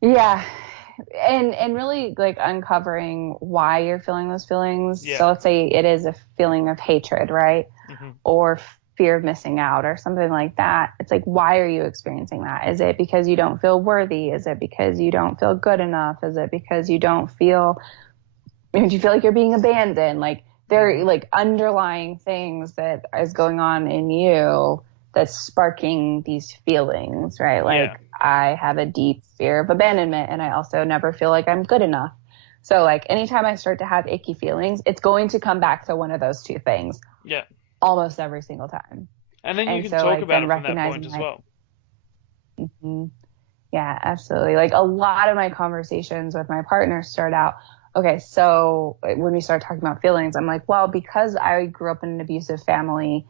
Yeah. And really like uncovering why you're feeling those feelings. Yeah. So let's say it is a feeling of hatred, right? Mm-hmm. Or fear of missing out or something like that. It's like, why are you experiencing that? Is it because you don't feel worthy? Is it because you don't feel good enough? Is it because you don't feel, do you feel like you're being abandoned? Like there are like underlying things that is going on in you that's sparking these feelings, right? Like, yeah. I have a deep fear of abandonment, and I also never feel like I'm good enough. So, like, anytime I start to have icky feelings, it's going to come back to one of those two things. Yeah. Almost every single time. And then you can talk about it from that point as well. Mm-hmm. Yeah, absolutely. Like, a lot of my conversations with my partner start out, okay, so when we start talking about feelings, I'm like, well, because I grew up in an abusive family,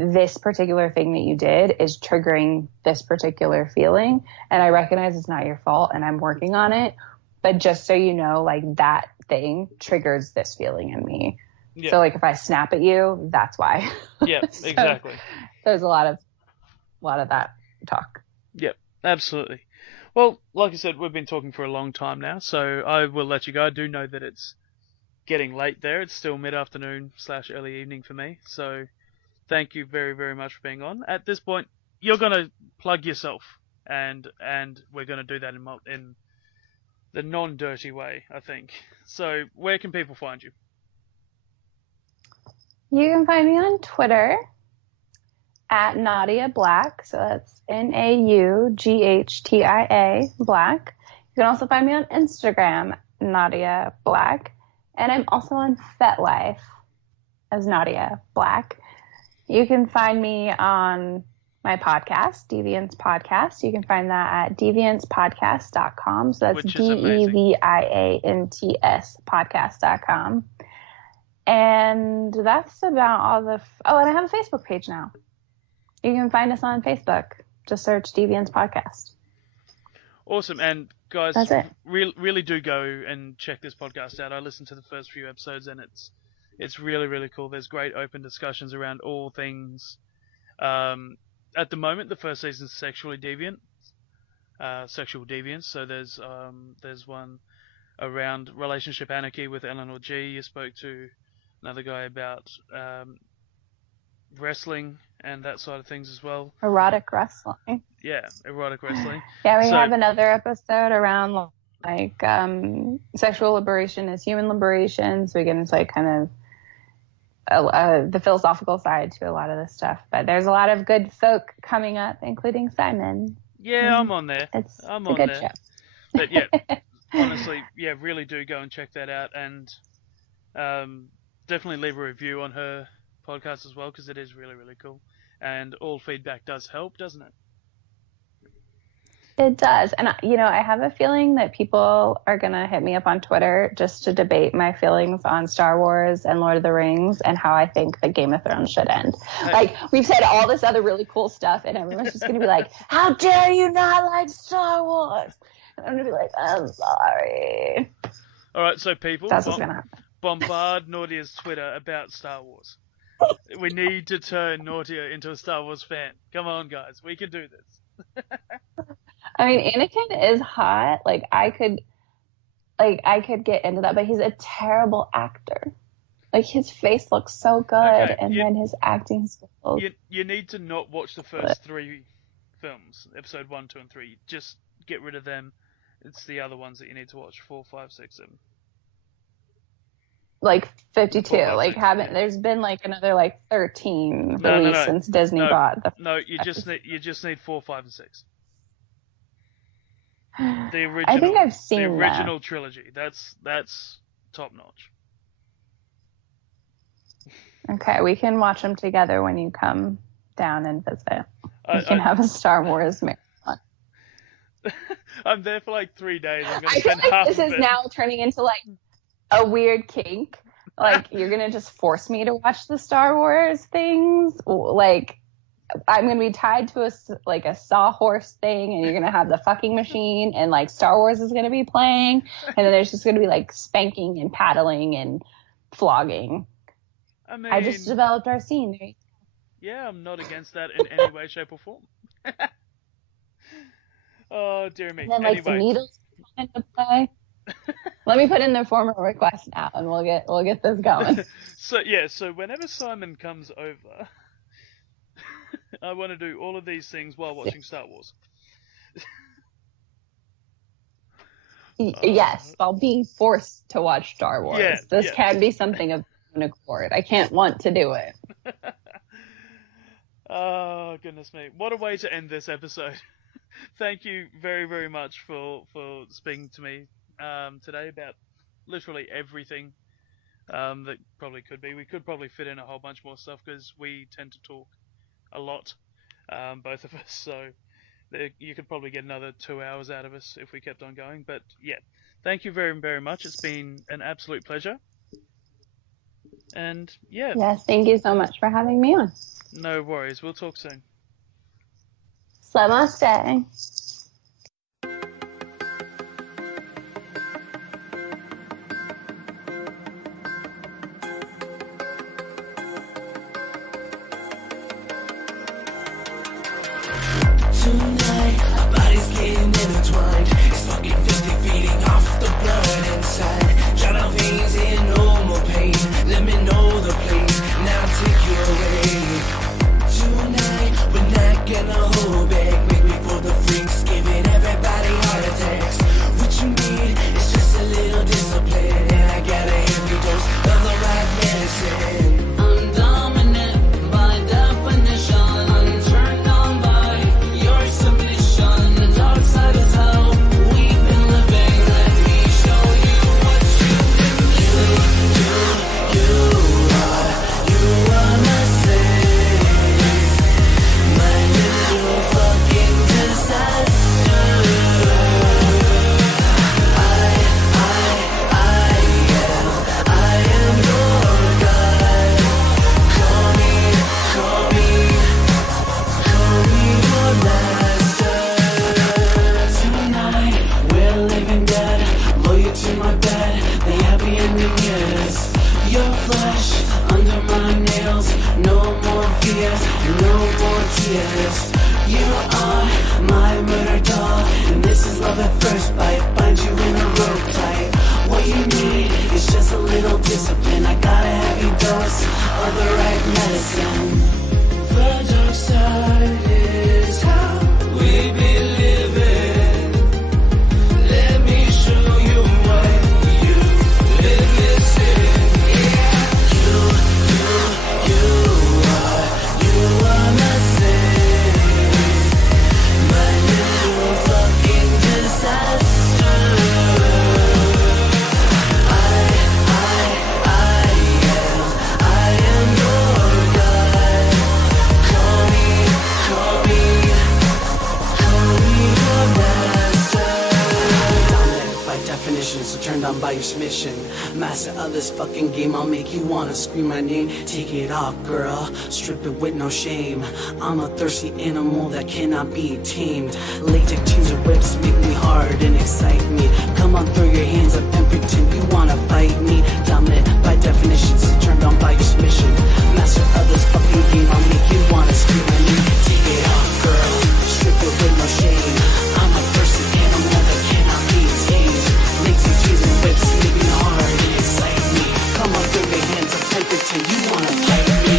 this particular thing that you did is triggering this particular feeling. And I recognize it's not your fault and I'm working on it. But just so you know, like that thing triggers this feeling in me. Yeah. So like if I snap at you, that's why. Yeah, so exactly. There's a lot of that talk. Yep, absolutely. Well, like I said, we've been talking for a long time now, so I will let you go. I do know that it's getting late there. It's still mid-afternoon / early evening for me. So thank you very, very much for being on. At this point, you're going to plug yourself, and we're going to do that in the non-dirty way, I think. So where can people find you? You can find me on Twitter at Naughtia Black. So that's Naughtia Black. You can also find me on Instagram, Naughtia Black. And I'm also on FetLife as Naughtia Black. You can find me on my podcast, Deviance Podcast. You can find that at deviancepodcast.com. So that's DEVIANTS podcast.com. And that's about all the... and I have a Facebook page now. You can find us on Facebook. Just search Deviance Podcast. Awesome. And guys, That's it. really do go and check this podcast out. I listened to the first few episodes and it's really, really cool. There's great open discussions around all things. At the moment, the first season is sexual deviance. So there's one around relationship anarchy with Eleanor G. You spoke to another guy about wrestling and that side of things as well. Erotic wrestling. Yeah, erotic wrestling. Yeah, we have another episode around like sexual liberation is human liberation. So we get into like kind of the philosophical side to a lot of this stuff. But there's a lot of good folk coming up, including Simon. Yeah, I'm on there. It's I'm a on good there. show. But yeah, honestly, yeah, really do go and check that out, and definitely leave a review on her podcast as well, because it is really, really cool. And all feedback does help, doesn't it? It does. And, I have a feeling that people are going to hit me up on Twitter just to debate my feelings on Star Wars and Lord of the Rings and how I think that Game of Thrones should end. Hey. Like, we've said all this other really cool stuff, and everyone's just going to be like, how dare you not like Star Wars? And I'm going to be like, I'm sorry. All right, so people, That's what's going to happen. bombard Nautia's Twitter about Star Wars. We need to turn Naughtia into a Star Wars fan. Come on, guys. We can do this. I mean, Anakin is hot. Like, I could get into that, but he's a terrible actor. Like, his face looks so good, Okay, and then his acting skills. You need to not watch the first 3 films, episode 1, 2, and 3. Just get rid of them. It's the other ones that you need to watch, 4, 5, 6, 7. Like 52. 4, 5, like 6, haven't yeah. there's been like another like 13 No, released since Disney bought the. No, you just need 4, 5, and 6. The original. I think I've seen the that. original trilogy. That's top notch. Okay, we can watch them together when you come down and visit. We can I- have a Star Wars marathon. I'm there for like 3 days. I'm gonna I feel spend like half this of is it. now turning into like a weird kink. Like, you're gonna just force me to watch the Star Wars things. Like, I'm gonna be tied to a sawhorse thing, and you're gonna have the fucking machine, and like Star Wars is gonna be playing, and then there's just gonna be like spanking and paddling and flogging. I mean, I just developed our scene. There you yeah, I'm not against that in any way, shape, or form. Oh dear me. And then like the Anyway, needles come into play. Let me put in the formal request now, and we'll get this going. so whenever Simon comes over, I want to do all of these things while watching Star Wars. Yes, while being forced to watch Star Wars. Yeah, This yeah. can be something of an accord. I can't want to do it. Oh goodness me! What a way to end this episode. Thank you very, very much for speaking to me today about literally everything that probably could be. We could probably fit in a whole bunch more stuff because we tend to talk a lot, both of us. So you could probably get another 2 hours out of us if we kept on going. But yeah, thank you very, very much. It's been an absolute pleasure. And yeah, Yes, thank you so much for having me on. no worries. We'll talk soon. Namaste. Tonight, our bodies getting intertwined. It's fucking filthy, feeding off the blood inside. Drown our veins in no more pain. Let me know the place. Now take you away. Tonight, we're not gonna hold back. Make way for the freaks, giving everybody heart attacks. What you need is just a little discipline, and I got a heavy dose of the right medicine. I'm done. heels, no more fear, no more tears. You are my murder doll, and this is love at first bite. Bind you in a rope tight. What you need is just a little discipline. I got a heavy dose of the right medicine. The dark side is how we be living. Let me show you what you live missing. Yeah, you are missing. My little fucking disaster. I am your God. Call me your master. Dominant by definition, so turned on by your submission. Master of this fucking game, I'll make you wanna scream my name. Take it off, girl, strip it with no shame. I'm a thirsty animal that cannot be tamed. Latex jeans and whips make me hard and excite me. Come on, throw your hands up and pretend you wanna fight me. Dominant by definition, so turned on by your submission. Master of this fucking game, I'll make you wanna scream my name. Take it off, girl, strip it with no shame. I'm a thirsty animal that cannot be tamed. Latex jeans and whips make me hard and excite me. Come on, throw your hands up and pretend you wanna fight me.